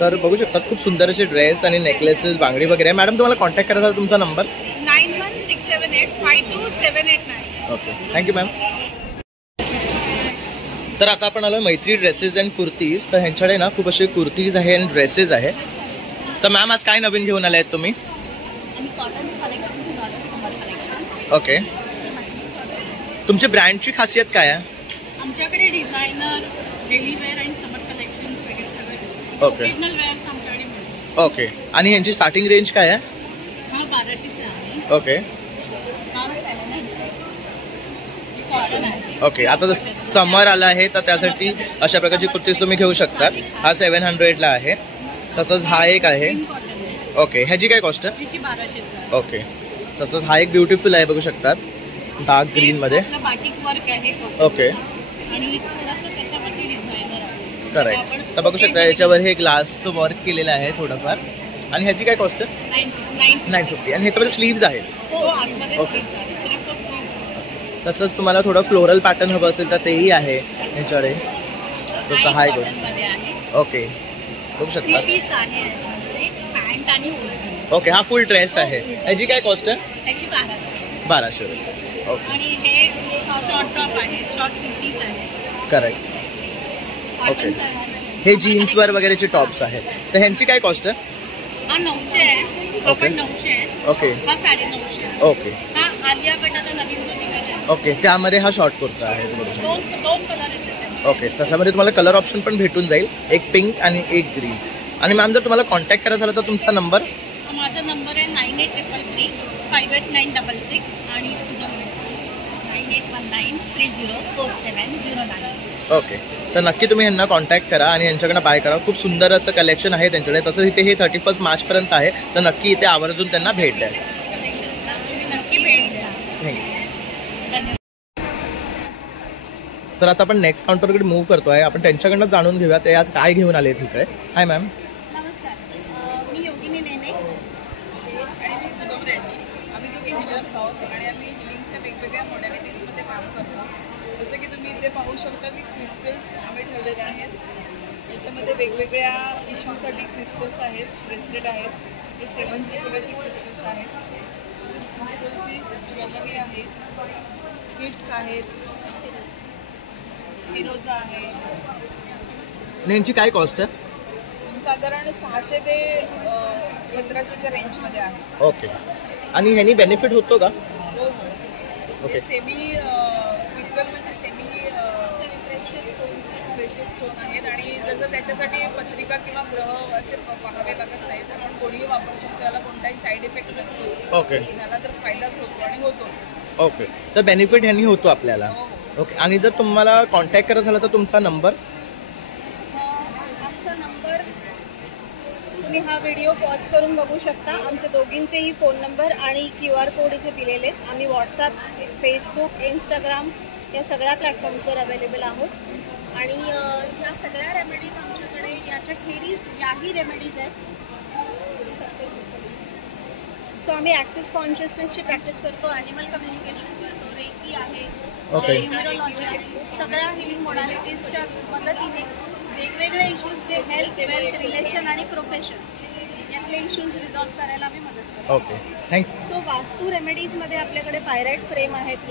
तर बघू शकता खूप सुंदर असे ड्रेस आणि नेकलेसेस, बांगडी वगैरे. मॅडम तुम्हाला कॉन्टॅक्ट करायचा तुमचा नंबर? 9167852789. ओके. Thank you ma'am. तर आता आपण आलो मैत्री ड्रेसेस अँड कुर्तीज. तर ह्यांच्याकडे ना खूप असे कुर्तीज आहे आणि ड्रेसेस आहे. तर मॅम आज काय नवीन घेऊन आले आहेत तुम्ही? कलेक्शन. ओके. तुमची ब्रँडची खासियत काय आहे? आमच्याकडे डिझायनर, डेली वेअर आणि समर कलेक्शन वगैरे सगळे ओके ओरिजिनल वेअर्स आमच्याकडे मिळतात. ओके. आणि यांची स्टार्टिंग रेंज काय आहे? हा 1200चा आहे. ओके हा 700 कॉटन आहे. ओके. आता समर आला आहे तर त्यासाठी अशा प्रकारची कुर्तीज तुम्ही घेऊ शकता. हा 700ला आहे. तसंच हा एक आहे. कॉटन आहे. ओके. ह्याची काय कॉस्ट आहे? हिची 1200चा आहे. ओके. तसंच हा एक ब्युटिफुल आहे, बघू शकतात, डार्क ग्रीन मध्ये. आपलं बाटिक वर्क आहे ओके आणि थोडंसं त्याच्यावरती डिझायनर आहे. करेक्ट. तर बघू शकता याच्यावर हे ग्लासचं वर्क केलेलं आहे थोडंफार. आणि ह्याची काय कॉस्ट आहे? 950. आणि ह्याच्यामध्ये स्लीव्ज आहेत. हो आतमध्ये ओके. sleeves आहे. Triple sleeves. तसंच तुम्हाला थोडं फ्लोरल पॅटर्न हवं असेल तर तेही आहे ह्याच्याकडे. तसं हा एक गोष्ट. मध्ये आहे. ओके बघू शकता. 3 पीस आहे याच्यामध्ये पॅन्ट आणि ओढणी. ओके. हा फुल ड्रेस आहे. ह्याची काय कॉस्ट आहे? त्याची 1200. 1200 रुपये. ओके आणि हे शॉर्ट टॉप आहे, शॉर्ट कुर्तीज आहे. करेक्ट. Cotton okay. आहे. हे जीन्सवर वगैरेचे टॉप्स आहेत. तर ह्यांची काय कॉस्ट आहे? हा 900 आहे. हा पण 900 आहे. ओके हा 950 आहे. ओके हा आलिया कटाचा नवीन जो निघाला आहे. ओके. त्यामध्ये हा शॉर्ट कुर्ता आहे बघू शकता. दोन कलर आहेत त्याच्यामध्ये. ओके. त्याच्यामध्ये तुम्हाला कलर ऑप्शन पण भेटून जाईल, एक पिंक आणि एक ग्रीन. आणि मॅम जर तुम्हाला कॉन्टॅक्ट करायचा झाला तर तुमचा नंबर? माझा नंबर आहे 9833 58966 आणि 9819304709. ओके. तर नक्की तुम्ही यांना कॉन्टॅक्ट करा आणि यांच्याकडनं बाय करा. खूप सुंदर असं कलेक्शन आहे त्यांच्याकडे. तसंच इथे हे 31 मार्चपर्यंत आहे, तर नक्की इथे आवर्जून त्यांना भेट द्या. नक्की भेट द्या. थँक्यू. तर आता आपण नेक्स्ट काउंटरकडे मूव्ह करतोय. आपण त्यांच्याकडनं जाणून घेऊया ते आज काय घेऊन आले इकडे. हाय मॅम. नमस्कार, मी योगिनी नेने आणि मी पूनम रेड्डी. आम्ही दोघी हिलर्स आहोत आणि आम्ही हिलिंगच्या वेगवेगळ्या मॉडॅलिटीजमध्ये काम करतो. जसं की तुम्ही इथे पाहू शकता की क्रिस्टल्स आम्ही ठेवलेले आहेत. याच्यामध्ये वेगवेगळ्या इश्यूसाठी क्रिस्टल्स आहेत, ब्रेसलेट आहेत. हे 7 किलोची क्रिस्टल्स आहेत. क्रिस्टलची ज्वेलरी आहे, किट्स आहेत, हिरोजा आहे. आणि यांची काय कॉस्ट आहे? साधारण 600 ते 1500च्या रेंजमध्ये आहे. ओके. आणि ह्यानी बेनिफिट होतो का? हो हो. ओके. सेमी क्रिस्टल म्हणजे सेमी प्रेशियस स्टोन आहेत आणि जसं त्याच्यासाठी पत्रिका किंवा ग्रह असे पाहावे लागत नाहीत. आपण कोणीही वापरू शकतो, याला कोणताही साईड इफेक्ट नसतो. ओके. त्याला तर फायदाच होतो आणि होतोच. ओके. तर बेनिफिट ह्यानी होतो आपल्याला. ओके. आणि जर तुम्हाला कॉन्टॅक्ट करायचा झाला तर तुमचा नंबर? आमचा नंबर तुम्ही हा व्हिडिओ पॉज करून बघू शकता. आमच्या दोघींचेही फोन नंबर आणि QR कोड इथे दिलेले आहेत. आम्ही व्हॉट्सअप, फेसबुक, इंस्टाग्राम या सगळ्या प्लॅटफॉर्म्सवर अवेलेबल आहोत. आणि ह्या सगळ्या रेमेडीज आमच्याकडे याच्या खेरीज याही रेमेडीज आहेत. सो आम्ही ॲक्सेस कॉन्शियसनेसची प्रॅक्टिस करतो, ॲनिमल कम्युनिकेशन करतो, रेकी आहे, न्यूमरोलॉजी आहे. सगळ्या हिलिंग मॉडॅलिटीजच्या मदतीने वेगवेगळे इश्यूज जे हेल्थ, वेल्थ, रिलेशन आणि प्रोफेशन यातले इश्यूज रिझॉल्व्ह करायला आम्ही मदत करतो. ओके. थँक्यू. सो वास्तू रेमेडीजमध्ये आपल्याकडे पायराइट फ्रेम आहेत.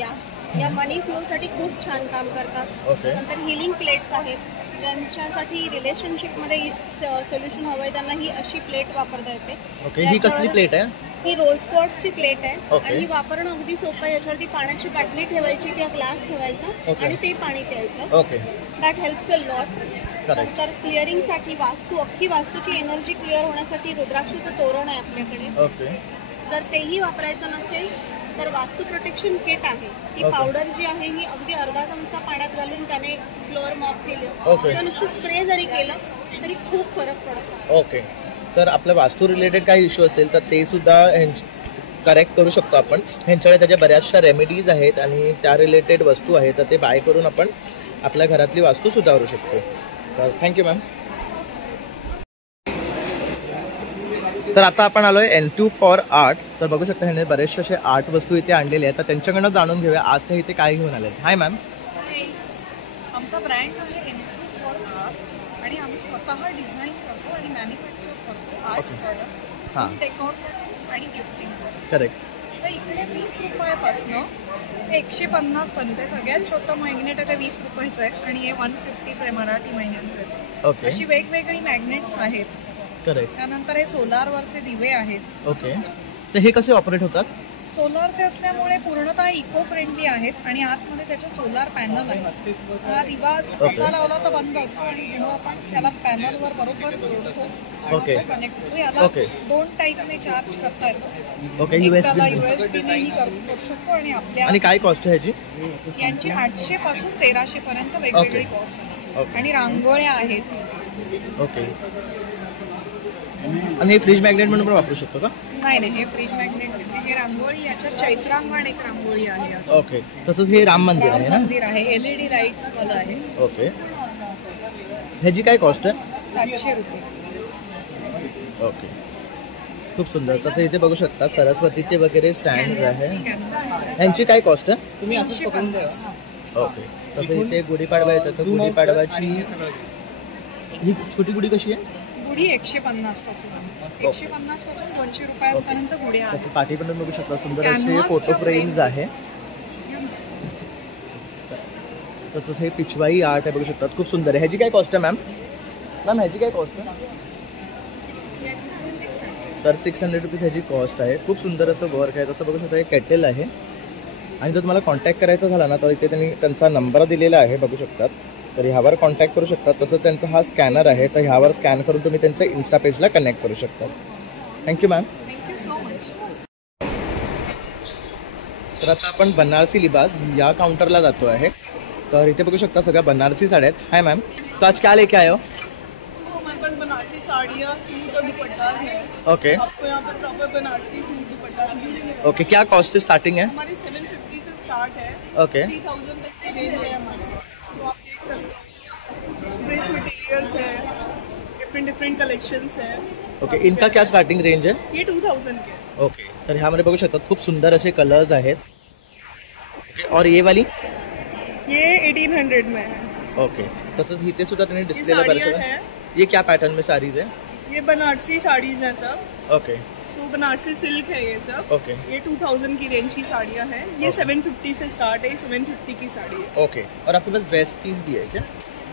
या मनी फ्लोसाठी खूप छान काम करतात. ओके. नंतर हिलिंग प्लेट्स आहेत, ज्यांच्यासाठी रिलेशनशिपमध्ये सोल्युशन हवं आहे त्यांना ही अशी प्लेट वापरता येते. ओके. ही कसली प्लेट आहे? ही रोल स्पॉट्सची प्लेट आहे. ओके. आणि ही वापरणं अगदी सोपं आहे. याच्यावरती पाण्याची बाटली ठेवायची किंवा ग्लास ठेवायचा ओके. आणि ते पाणी प्यायचं. Okay. That helps a lot. Correct. नंतर क्लिअरिंगसाठी अख्खी वास्तूची एनर्जी क्लिअर होण्यासाठी रुद्राक्षाचं तोरण आहे आपल्याकडे. ओके. जर तेही वापरायचं नसेल तर वास्तू प्रोटेक्शन किट आहे. ती ओके. पावडर जी आहे ही अगदी अर्धा चमचा पाण्यात घालून त्याने फ्लोअर मॉप केलं ओके. तर नुसतं स्प्रे जरी केलं तरी खूप फरक पडतो. ओके. तर आपल्या वास्तू रिलेटेड काही इश्यू असेल तर ते सुद्धा करेक्ट करू शकतो आपण. ह्यांच्याकडे त्याच्या बऱ्याचशा रेमेडीज आहेत आणि त्या रिलेटेड वस्तू आहेत, तर ते बाय करून आपण आपल्या घरातली वास्तू सुधारू शकतो. तर थँक्यू मॅम. तर आता आपण आलोय N2 फॉर आर्ट. तर बघू शकता ह्याने बरेचसे असे आर्ट वस्तू इथे आणलेले आहेत, तर त्यांच्याकडनं जाणून घेऊया आज ते इथे काय घेऊन आले. हाय मॅम. आमचा ब्रँड आहे N2 फॉर आर्ट आणि आम्ही स्वतः डिझाईन करतो आणि मॅन्युफॅक्चर करतो आर्ट प्रॉडक्ट्स. हां. डेकोरसाठी आणि गिफ्टिंगसाठी. करेक्ट. तर इकडे 20 रुपयापासनं 150 पर्यंत आहे. सगळ्यात छोटं मॅग्नेट आहे ते 20 रुपयाचं आहे आणि हे 150चं आहे, मराठी महिन्यांचं आहे. ओके. अशी वेगवेगळी मॅग्नेट्स आहेत. करेक्ट. त्यानंतर हे सोलारवरचे दिवे आहेत. ओके. तर हे कसे ऑपरेट होतात? सोलारचे असल्यामुळे पूर्णतः इको फ्रेंडली आहेत आणि आतमध्ये त्याचे सोलार पॅनल आहेत. हा दिवा कसा लावला तर बंद असतो आणि जेव्हा आपण त्याला पॅनलवर बरोबर जोडतो ओके. कनेक्ट होतो. याला ओके. 2 टाईपने चार्ज करता येतो. ओके. एकदाला USB USB नेही करू शकतो आणि आपल्या आणि काय कॉस्ट आहे ह्याची? यांची 800 पासून 1300 पर्यंत वेगवेगळी ओके. कॉस्ट आहे. ओके. आणि रांगोळ्या आहेत. ओके. आणि हे फ्रीज मॅग्नेट म्हणून पण वापरू शकतो का? नाही नाही, हे फ्रीज मॅग्नेट नाही. हे रांगोळी याच्यात चैत्रांगण एक रांगोळी आहे. ओके. तसंच हे राम मंदिर आहे राम ना? मंदिर आहे. LED लाईट्स वाला आहे. ओके. ह्याची काय कॉस्ट आहे? 700 रुपये. ओके. खूप सुंदर. तसं इथे बघू शकता सरस्वतीचे वगैरे स्टँड आहे. ह्यांची काय कॉस्ट आहे? 350. ओके. तसं इथे गुढीपाडवा येतं तर गुढीपाडवाची ही छोटी गुढी कशी आहे? गुढी 150 पासून आहे. 150 पासून 200 रुपयांपर्यंत गुढ्या आहेत. तसं पाठी पण बघू शकता सुंदर असे Canvas फोटो च्या फ्रेम्स आहे. तसंच हे पिछवाई आर्ट आहे बघू शकतात. खूप सुंदर आहे. ह्याची काय कॉस्ट आहे मॅम? मॅम ह्याची काय कॉस्ट आहे? याची 600. तर 600 रुपीज ह्याची कॉस्ट आहे. खूप सुंदर असं वर्क आहे. तसं बघू शकता हे केटल आहे आणि जर तुम्हाला कॉन्टॅक्ट करायचा झाला ना तर इथे त्यांनी त्यांचा नंबर दिलेला आहे बघू शकतात. तर ह्यावर कॉन्टॅक्ट करू शकतात. तसं त्यांचा हा स्कॅनर आहे तर ह्यावर स्कॅन करून तुम्ही त्यांच्या इन्स्टा पेजला कनेक्ट करू शकता. Thank you ma'am. Thank you so much. तर आता आपण बनारसी लिबास या काउंटरला जातो आहे. तर इथे बघू शकता सगळ्या बनारसी साड्या आहेत. हाय मैम, तो आज क्या लेके आए हो? हमारे पास बनारसी साड़ियाँ, सूट और दुपट्टा है. ओके. आपको यहाँ पर प्रॉपर बनारसी सूट दुपट्टा मिलेगा. ओके. क्या कॉस्ट से स्टार्टिंग है? हमारी 750 से स्टार्ट है. ओके. 3000 तक की रेंज है हमारी. तो आप देख सकते हो ड्रेस मटेरियल्स है, डिफरेंट कलेक्शंस है. ओके. इनका क्या स्टार्टिंग रेंज है? ये 2000 के. ओके. तर ह्यामध्ये बघू शकतात खूप सुंदर असे कलर्स आहेत. ओके. और ये वाली? ये 1800 में है. ओके. तसंच इथे सुद्धा त्यांनी ये डिस्प्लेला साड़ियाँ बरं. हैं. ये क्या पैटर्न में साड़ीज है? ये बनारसी साड़ीज हैं सब. ओके. सो बनारसी सिल्क है ये सब. ओके. ये 2000 की रेंज की साड़ियाँ हैं. ये 750 से स्टार्ट है. 750 की साड़ी है. ओके. और आपके पास ड्रेस पीस भी है क्या?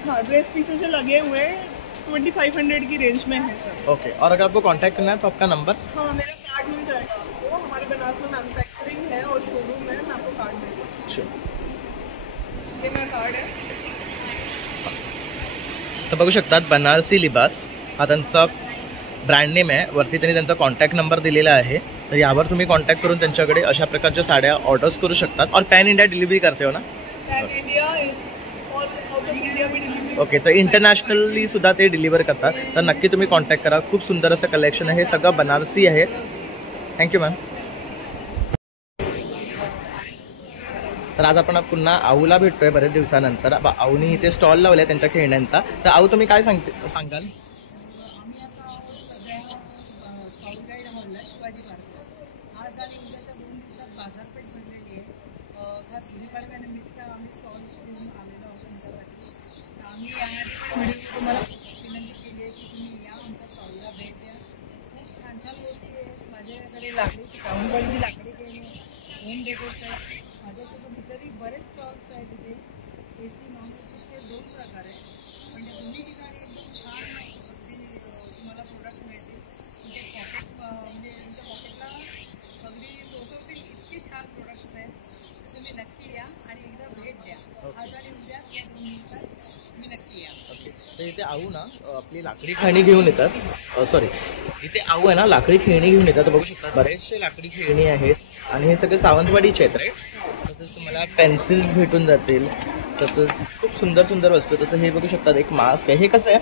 हाँ, ड्रेस पीसेस से लगे हुए हैं. 2500 की रेंज में है सर. ओके. और अगर आपको कांटेक्ट करना है तो आपका नंबर? हाँ, मेरा कार्ड मिल जाएगा आपको. हमारे बनारस में मैन्युफैक्चरिंग है और शोरूम है. मैं आपको कार्ड दूँगा. श्योर. ये मेरा कार्ड है. तर बघू शकतात बनारसी लिबास हा त्यांचा ब्रँड नेम आहे. वरती त्यांनी त्यांचा कॉन्टॅक्ट नंबर दिलेला आहे. तर यावर तुम्ही कॉन्टॅक्ट करून त्यांच्याकडे अशा प्रकारच्या साड्या ऑर्डर्स करू शकतात. और पॅन इंडिया डिलिव्हरी करते हो ना? पैन इंडिया और आउट ऑफ इंडिया भी डिलीवरी. ओके. तर इंटरनॅशनली सुद्धा ते डिलिव्हर करतात. तर नक्की तुम्ही कॉन्टॅक्ट करा. खूप सुंदर असं कलेक्शन आहे. हे सगळं बनारसी आहे. Thank you ma'am. तर आज आपण पुन्हा आऊला भेटतोय बरेच दिवसानंतर. आऊनी इथे स्टॉल लावलाय त्यांच्या खेळण्यांचा. तर आऊ तुम्ही काय सांगाल? आम्ही आता सध्या स्काउट गाईड हॉलला शिवाजी पार्क आज आणि उद्याच्या 2 दिवसात बाजारपेठ भरलेली आहे. खास गुढीपाडव्यानिमित्त आम्ही स्टॉल घेऊन आलेलो आहोत तुमच्यासाठी. तर आम्ही याआधी पण व्हिडिओ तुम्हाला विनंती केली आहे की तुम्ही या आमच्या स्टॉलला भेट द्या. खूप छान छान गोष्टी आहेत. माझ्याकडे लाकडी सावंतवाडीची लाकडी खेळणी, होम डेकोर्स आहेत. माझ्यासोबत इतरही बरेच स्टॉल्स आहेत तिथे. AC नॉन एसीचे 2 प्रकार आहे. म्हणजे दोन्ही ठिकाणी एकदम छान अगदी तुम्हाला प्रोडक्ट मिळतील. तुमचे पॉकेट म्हणजे तुमच्या पॉकेटला अगदी सोसवतील इतके छान प्रोडक्ट्स आहेत. तुम्ही नक्की या आणि एकदा भेट द्या. आज आणि उद्या या 2 दिवसात तुम्ही नक्की या. तर इथे आऊ ना आपली लाकडी खेळणी घेऊन येतात. सॉरी, इथे आऊ आहे ना लाकडी खेळणी घेऊन येतात. बघू शकता बरेचसे लाकडी खेळणी आहेत आणि हे सगळे सावंतवाडीचे आहेत राईट. तसंच तुम्हाला पेन्सिल्स भेटून जातील. तसंच खूप सुंदर सुंदर वस्तू. तसं हे बघू शकतात एक मास्क आहे. हे कसं आहे?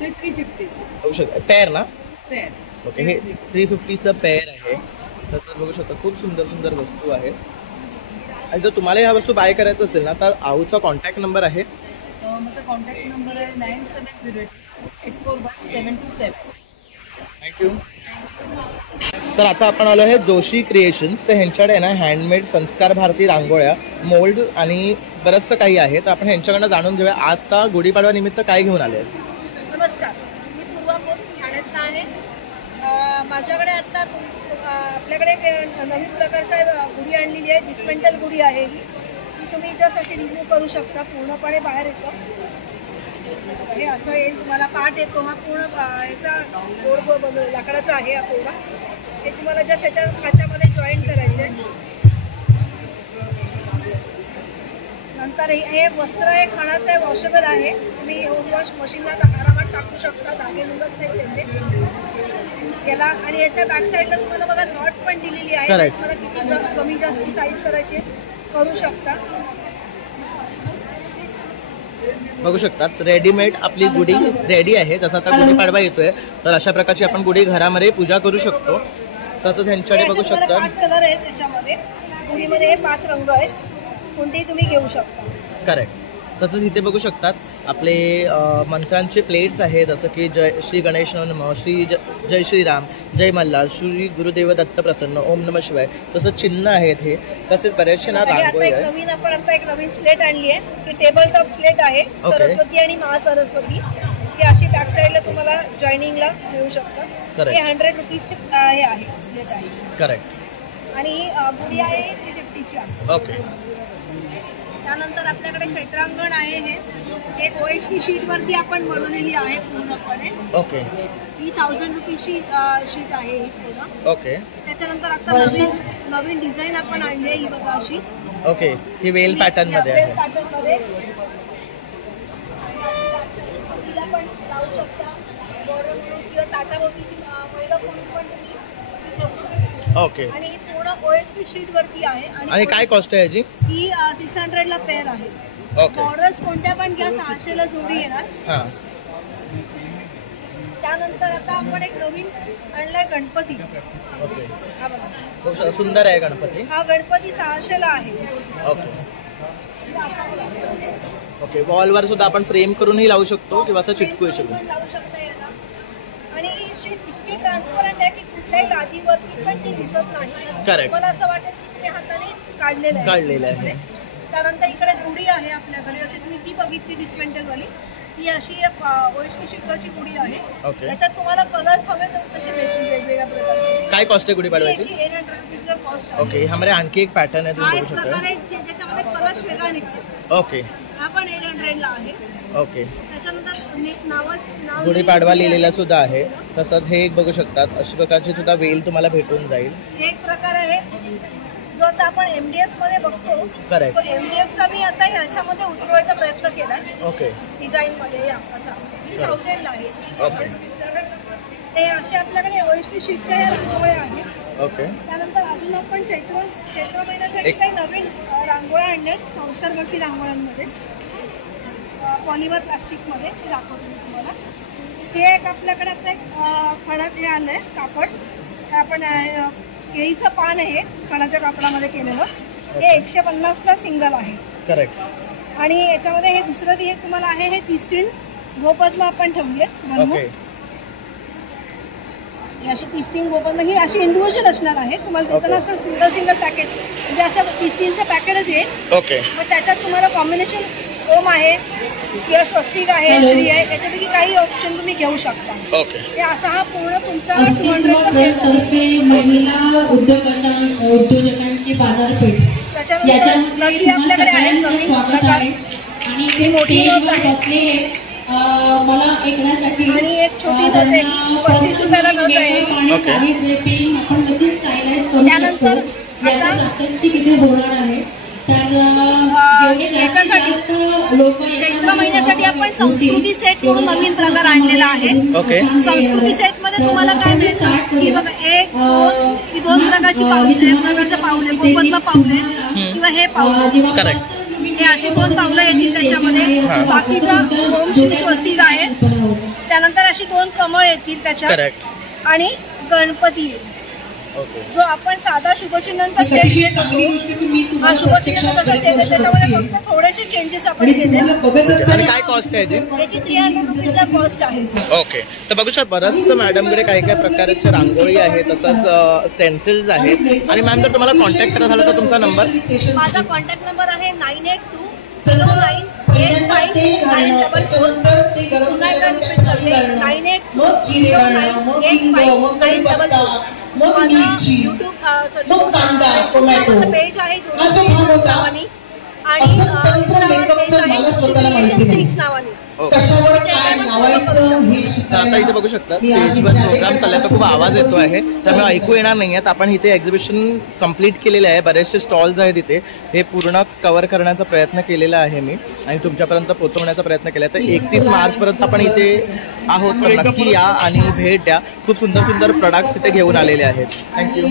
ते 350 बघू शकता पेअर ना? पेअर. ओके. हे 350चं पेअर आहे. तसंच बघू शकता खूप सुंदर सुंदर वस्तू आहेत. आणि जर तुम्हाला ह्या वस्तू बाय करायचं असेल ना तर आऊचा कॉन्टॅक्ट नंबर आहे. माझा कॉन्टॅक्ट नंबर आहे 9708417727. थँक्यू. तर आता आपण आलो आहे जोशी क्रिएशन्स. तर ह्यांच्याकडे आहे ना हँडमेड संस्कार भारती रांगोळ्या, मोल्ड आणि बरंचसं काही आहे. तर आपण ह्यांच्याकडनं जाणून घेऊया आता गुढीपाडवा निमित्त काय घेऊन आले आहेत. नमस्कार, मी पूर्वा मोठ ठाण्यातनं आहे. माझ्याकडे आता आपल्याकडे एक नवीन प्रकारचा गुढी आणलेली आहे. डिस्पेंडल गुढी आहे ही. तुम्ही जस्ट अशी रिव्ह्यू करू शकता. पूर्णपणे बाहेर येतं हे असं येईल. तुम्हाला पार्ट येतो. हा पूर्ण याचा गोड लाकडाचा आहे हा पूर्ण. हे तुम्हाला जस्ट याच्या खाच्यामध्ये जॉईन करायचं आहे. नंतर हे वस्त्र आहे खणाचं आहे, वॉशेबल आहे. तुम्ही होम वॉश मशीनला आरामात टाकू शकता, धागे निघत नाही त्याचे याला. आणि याच्या बॅक साईडला तुम्हाला बघा नॉट पण दिलेली आहे. तुम्हाला किती कमी जास्त साईज करायची करू शकता. बघू शकतात रेडीमेड आपली गुढी रेडी आहे. जसं आता गुढीपाडवा येतोय तर अशा प्रकारची आपण गुढी घरामध्ये पूजा करू शकतो. तसंच ह्यांच्याकडे बघू शकता 5 कलर आहेत त्याच्यामध्ये. गुढीमध्ये हे 5 रंग आहेत, कोणतेही तुम्ही घेऊ शकता. करेक्ट. तसंच इथे बघू शकतात आपले मंत्रांचे प्लेट्स आहेत, जसं की जय श्री गणेश नमः, जय श्रीराम, जय मल्हार, श्री गुरुदेव दत्त प्रसन्न, ओम नमः शिवाय. तसंच चिन्ह आहेत हे. तसेच बरेचसे ना रांगोळी आहे. नवीन आपण आता एक नवीन स्लेट आणली आहे, ती टेबल टॉप स्लेट आहे. सरस्वती आणि महासरस्वती ही अशी बॅक साईडला तुम्हाला जॉईनिंगला मिळू शकतं. हे 100 रुपीजचे हे आहे स्लेट आहे. करेक्ट. आणि गुढी आहे 350ची आहे. ओके. त्यानंतर आपल्याकडे चैत्रांगण आहे. हे OHP शीटवरती आपण बनवलेली आहे पूर्णपणे. ओके. ही 1000 रुपीजची शीट आहे ही पूर्ण. ओके. त्याच्यानंतर आता नवीन डिझाईन आपण आणली आहे ही बघा अशी. ओके. ही वेल पॅटर्न मध्ये आहे. पॅटर्न मध्ये तिला पण लावू शकता बॉर्डर म्हणून किंवा ताटाभोवतीची महिला म्हणून पण तुम्ही ठेवू शकता. ओके. आणि ही पूर्ण OHP शीट वरती आहे. आणि काय कॉस्ट आहे याची? ही 600 ला पेअर आहे. ओके. बॉर्डर्स कोणत्या पण घ्या 600 ला जोडी येणार. हां. त्यानंतर आता आपण एक नवीन आणलाय गणपती. ओके. हा बघा खूप सुंदर आहे गणपती. हा गणपती 600 ला आहे. ओके. ओके. वॉलवर सुद्धा आपण फ्रेम करूनही लावू शकतो किंवा असं चिटकू शकतो. लावू शकता याला. आणि ही शीट इतकी ट्रान्सपरंट आहे की कुठल्याही लादीवरती पण ती दिसत नाही. करेक्ट. मला असं वाटेल की तुम्ही हाताने काढलेलं आहे. त्यानंतर इकडे गुढी आहे आपल्याकडे. अशी तुम्ही ती बघितली डिस्पेंडल वाली, ही अशी OHP शीटवरची गुढी आहे. ओके. त्याच्यात तुम्हाला कलर्स हवे तर तसे भेटतील वेगवेगळ्या प्रकारचे. काय कॉस्ट आहे गुढी पाडवायची? 800 रुपीजचा कॉस्ट आहे. ओके. ह्यामध्ये आणखी एक पॅटर्न आहे, हा तुम्ही एक बघू प्रकार शकता. आहे ज्याच्यामध्ये कलर्स वेगळा निघतो. ओके. हा पण 800 ला आहे. ओके. त्याच्यानंतर नाव गुढीपाडवा लिहिलेला सुद्धा आहे. तसंच हे एक बघू शकतात अशा प्रकारची सुद्धा वेल तुम्हाला भेटून जाईल. एक प्रकार आहे जो आता आपण MDF मध्ये बघतो. करेक्ट. तो MDFचा मी आता ह्याच्यामध्ये उतरवायचा प्रयत्न केलाय. ओके. डिझाईन मध्ये असा 1000 ला आहे. ओके. ते असे आपल्याकडे OHP शीटच्या ह्या रांगोळ्या आहेत. ओके. त्यानंतर अजून आपण चैत्र महिन्यासाठी काही नवीन रांगोळ्या आणल्यात संस्कारवरती रांगोळ्यांमध्ये पॉलिमर प्लास्टिकमध्ये. ते दाखवतो मी तुम्हाला. हे एक आपल्याकडे आता एक खणात हे आलं आहे कापड. हे आपण केळीचं पान आहे खणाच्या कापडामध्ये केलेलं. हे 150ला सिंगल आहे. करेक्ट. आणि याच्यामध्ये हे दुसरं हे तुम्हाला आहे हे 30 गोपद्म आपण ठेवली आहेत बनवून. ओके. अशी 30 गोपद्म ही अशी इंडिव्हिज्युअल असणार आहे. तुम्हाला देताना असं सिंगल पॅकेट म्हणजे असं 30चं पॅकेटच येईल. ओके. मग त्याच्यात तुम्हाला कॉम्बिनेशन ओम आहे किंवा स्वस्तिक आहे, श्री आहे, त्याच्यापैकी काही ऑप्शन तुम्ही घेऊ शकता. ओके. हे असा हा पूर्ण तुमचा 200 महिला उद्योजकांची बाजारपेठ त्याच्यानंतर आपल्याकडे आहे नवीन प्रकार आणि ते मोठी बसलेले मला ऐकण्यासाठी आणि एक छोटी नथ आहे 25 रुपयाला नथ आहे. आपण कधी स्टाईलाइज करू त्यानंतर आता किती होणार आहे. एकासाठी चैत्र महिन्यासाठी आपण संस्कृती सेट म्हणून नवीन प्रकार आणलेला आहे. संस्कृती सेट मध्ये तुम्हाला काय मिळतं की बघा एक दोन प्रकारची पाऊले, एक प्रकारचं पाऊले, गोपद्म पाऊले किंवा हे पाऊले, हे अशी 2 पावलं येतील त्याच्यामध्ये. बाकीचं ओम श्री स्वस्तिक आहे. त्यानंतर अशी 2 कमळ येतील त्याच्यात आणि गणपती जो आपण साधा शुभचिन्हांचा सेट घेतो हा शुभचिन्हांचा सेट आहे त्याच्यामध्ये फक्त थोडेसे चेंजेस आपण केले. आणि काय कॉस्ट आहे याची 300 रुपीजला कॉस्ट आहे. ओके. तर बघू शकता बरंच मॅडमकडे काही काही प्रकारचे रांगोळी आहे, तसंच स्टेन्सिल्स आहेत. आणि मॅम जर तुम्हाला कॉन्टॅक्ट करायचा झाला तर तुमचा नंबर? माझा कॉन्टॅक्ट नंबर आहे 9820985944. पुन्हा एकदा रिपीट करते 9820985944. माझा YouTube पेज आहे जोशी नावानी आणि Instaवर page आहे Creation Silks नावाने. तर आता इथे बघू शकता स्टेजवर प्रोग्राम चाललाय तर खूप आवाज येतो आहे त्यामुळे ऐकू येणार नाही आहेत. आपण इथे एक्झिबिशन कंप्लीट केलेलं आहे. बरेचसे स्टॉल्स आहेत इथे. हे पूर्ण कव्हर करण्याचा प्रयत्न केलेला आहे मी आणि तुमच्यापर्यंत पोहोचवण्याचा प्रयत्न केला. तर 31 मार्चपर्यंत आपण इथे आहोत. तर नक्की या आणि भेट द्या. खूप सुंदर सुंदर प्रोडक्ट्स इथे घेऊन आलेले आहेत. थँक्यू.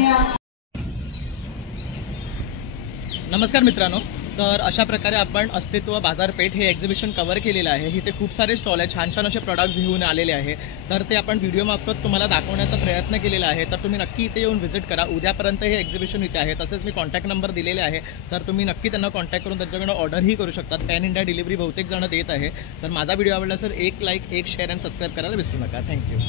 नमस्कार मित्रांनो. तर अशा प्रकारे आपण अस्तित्व बाजारपेठ हे एक्झिबिशन कव्हर केलेलं आहे. इथे खूप सारे स्टॉल आहेत. छान छान असे प्रॉडक्ट्स घेऊन आलेले आहे. तर ते आपण व्हिडिओमार्फत तुम्हाला दाखवण्याचा प्रयत्न केलेला आहे. तर तुम्ही नक्की इथे येऊन व्हिजिट करा. उद्यापर्यंत हे एक्झिबिशन इथे आहे. तसेच मी कॉन्टॅक्ट नंबर दिलेले आहे. तर तुम्ही नक्की त्यांना कॉन्टॅक्ट करून त्यांच्याकडून ऑर्डरही करू शकतात. पॅन इंडिया डिलिव्हरी बहुतेक जण देत आहे. तर माझा व्हिडिओ आवडला सर एक लाईक, एक शेअर आणि सबस्क्राईब करायला विसरू नका. थँक्यू.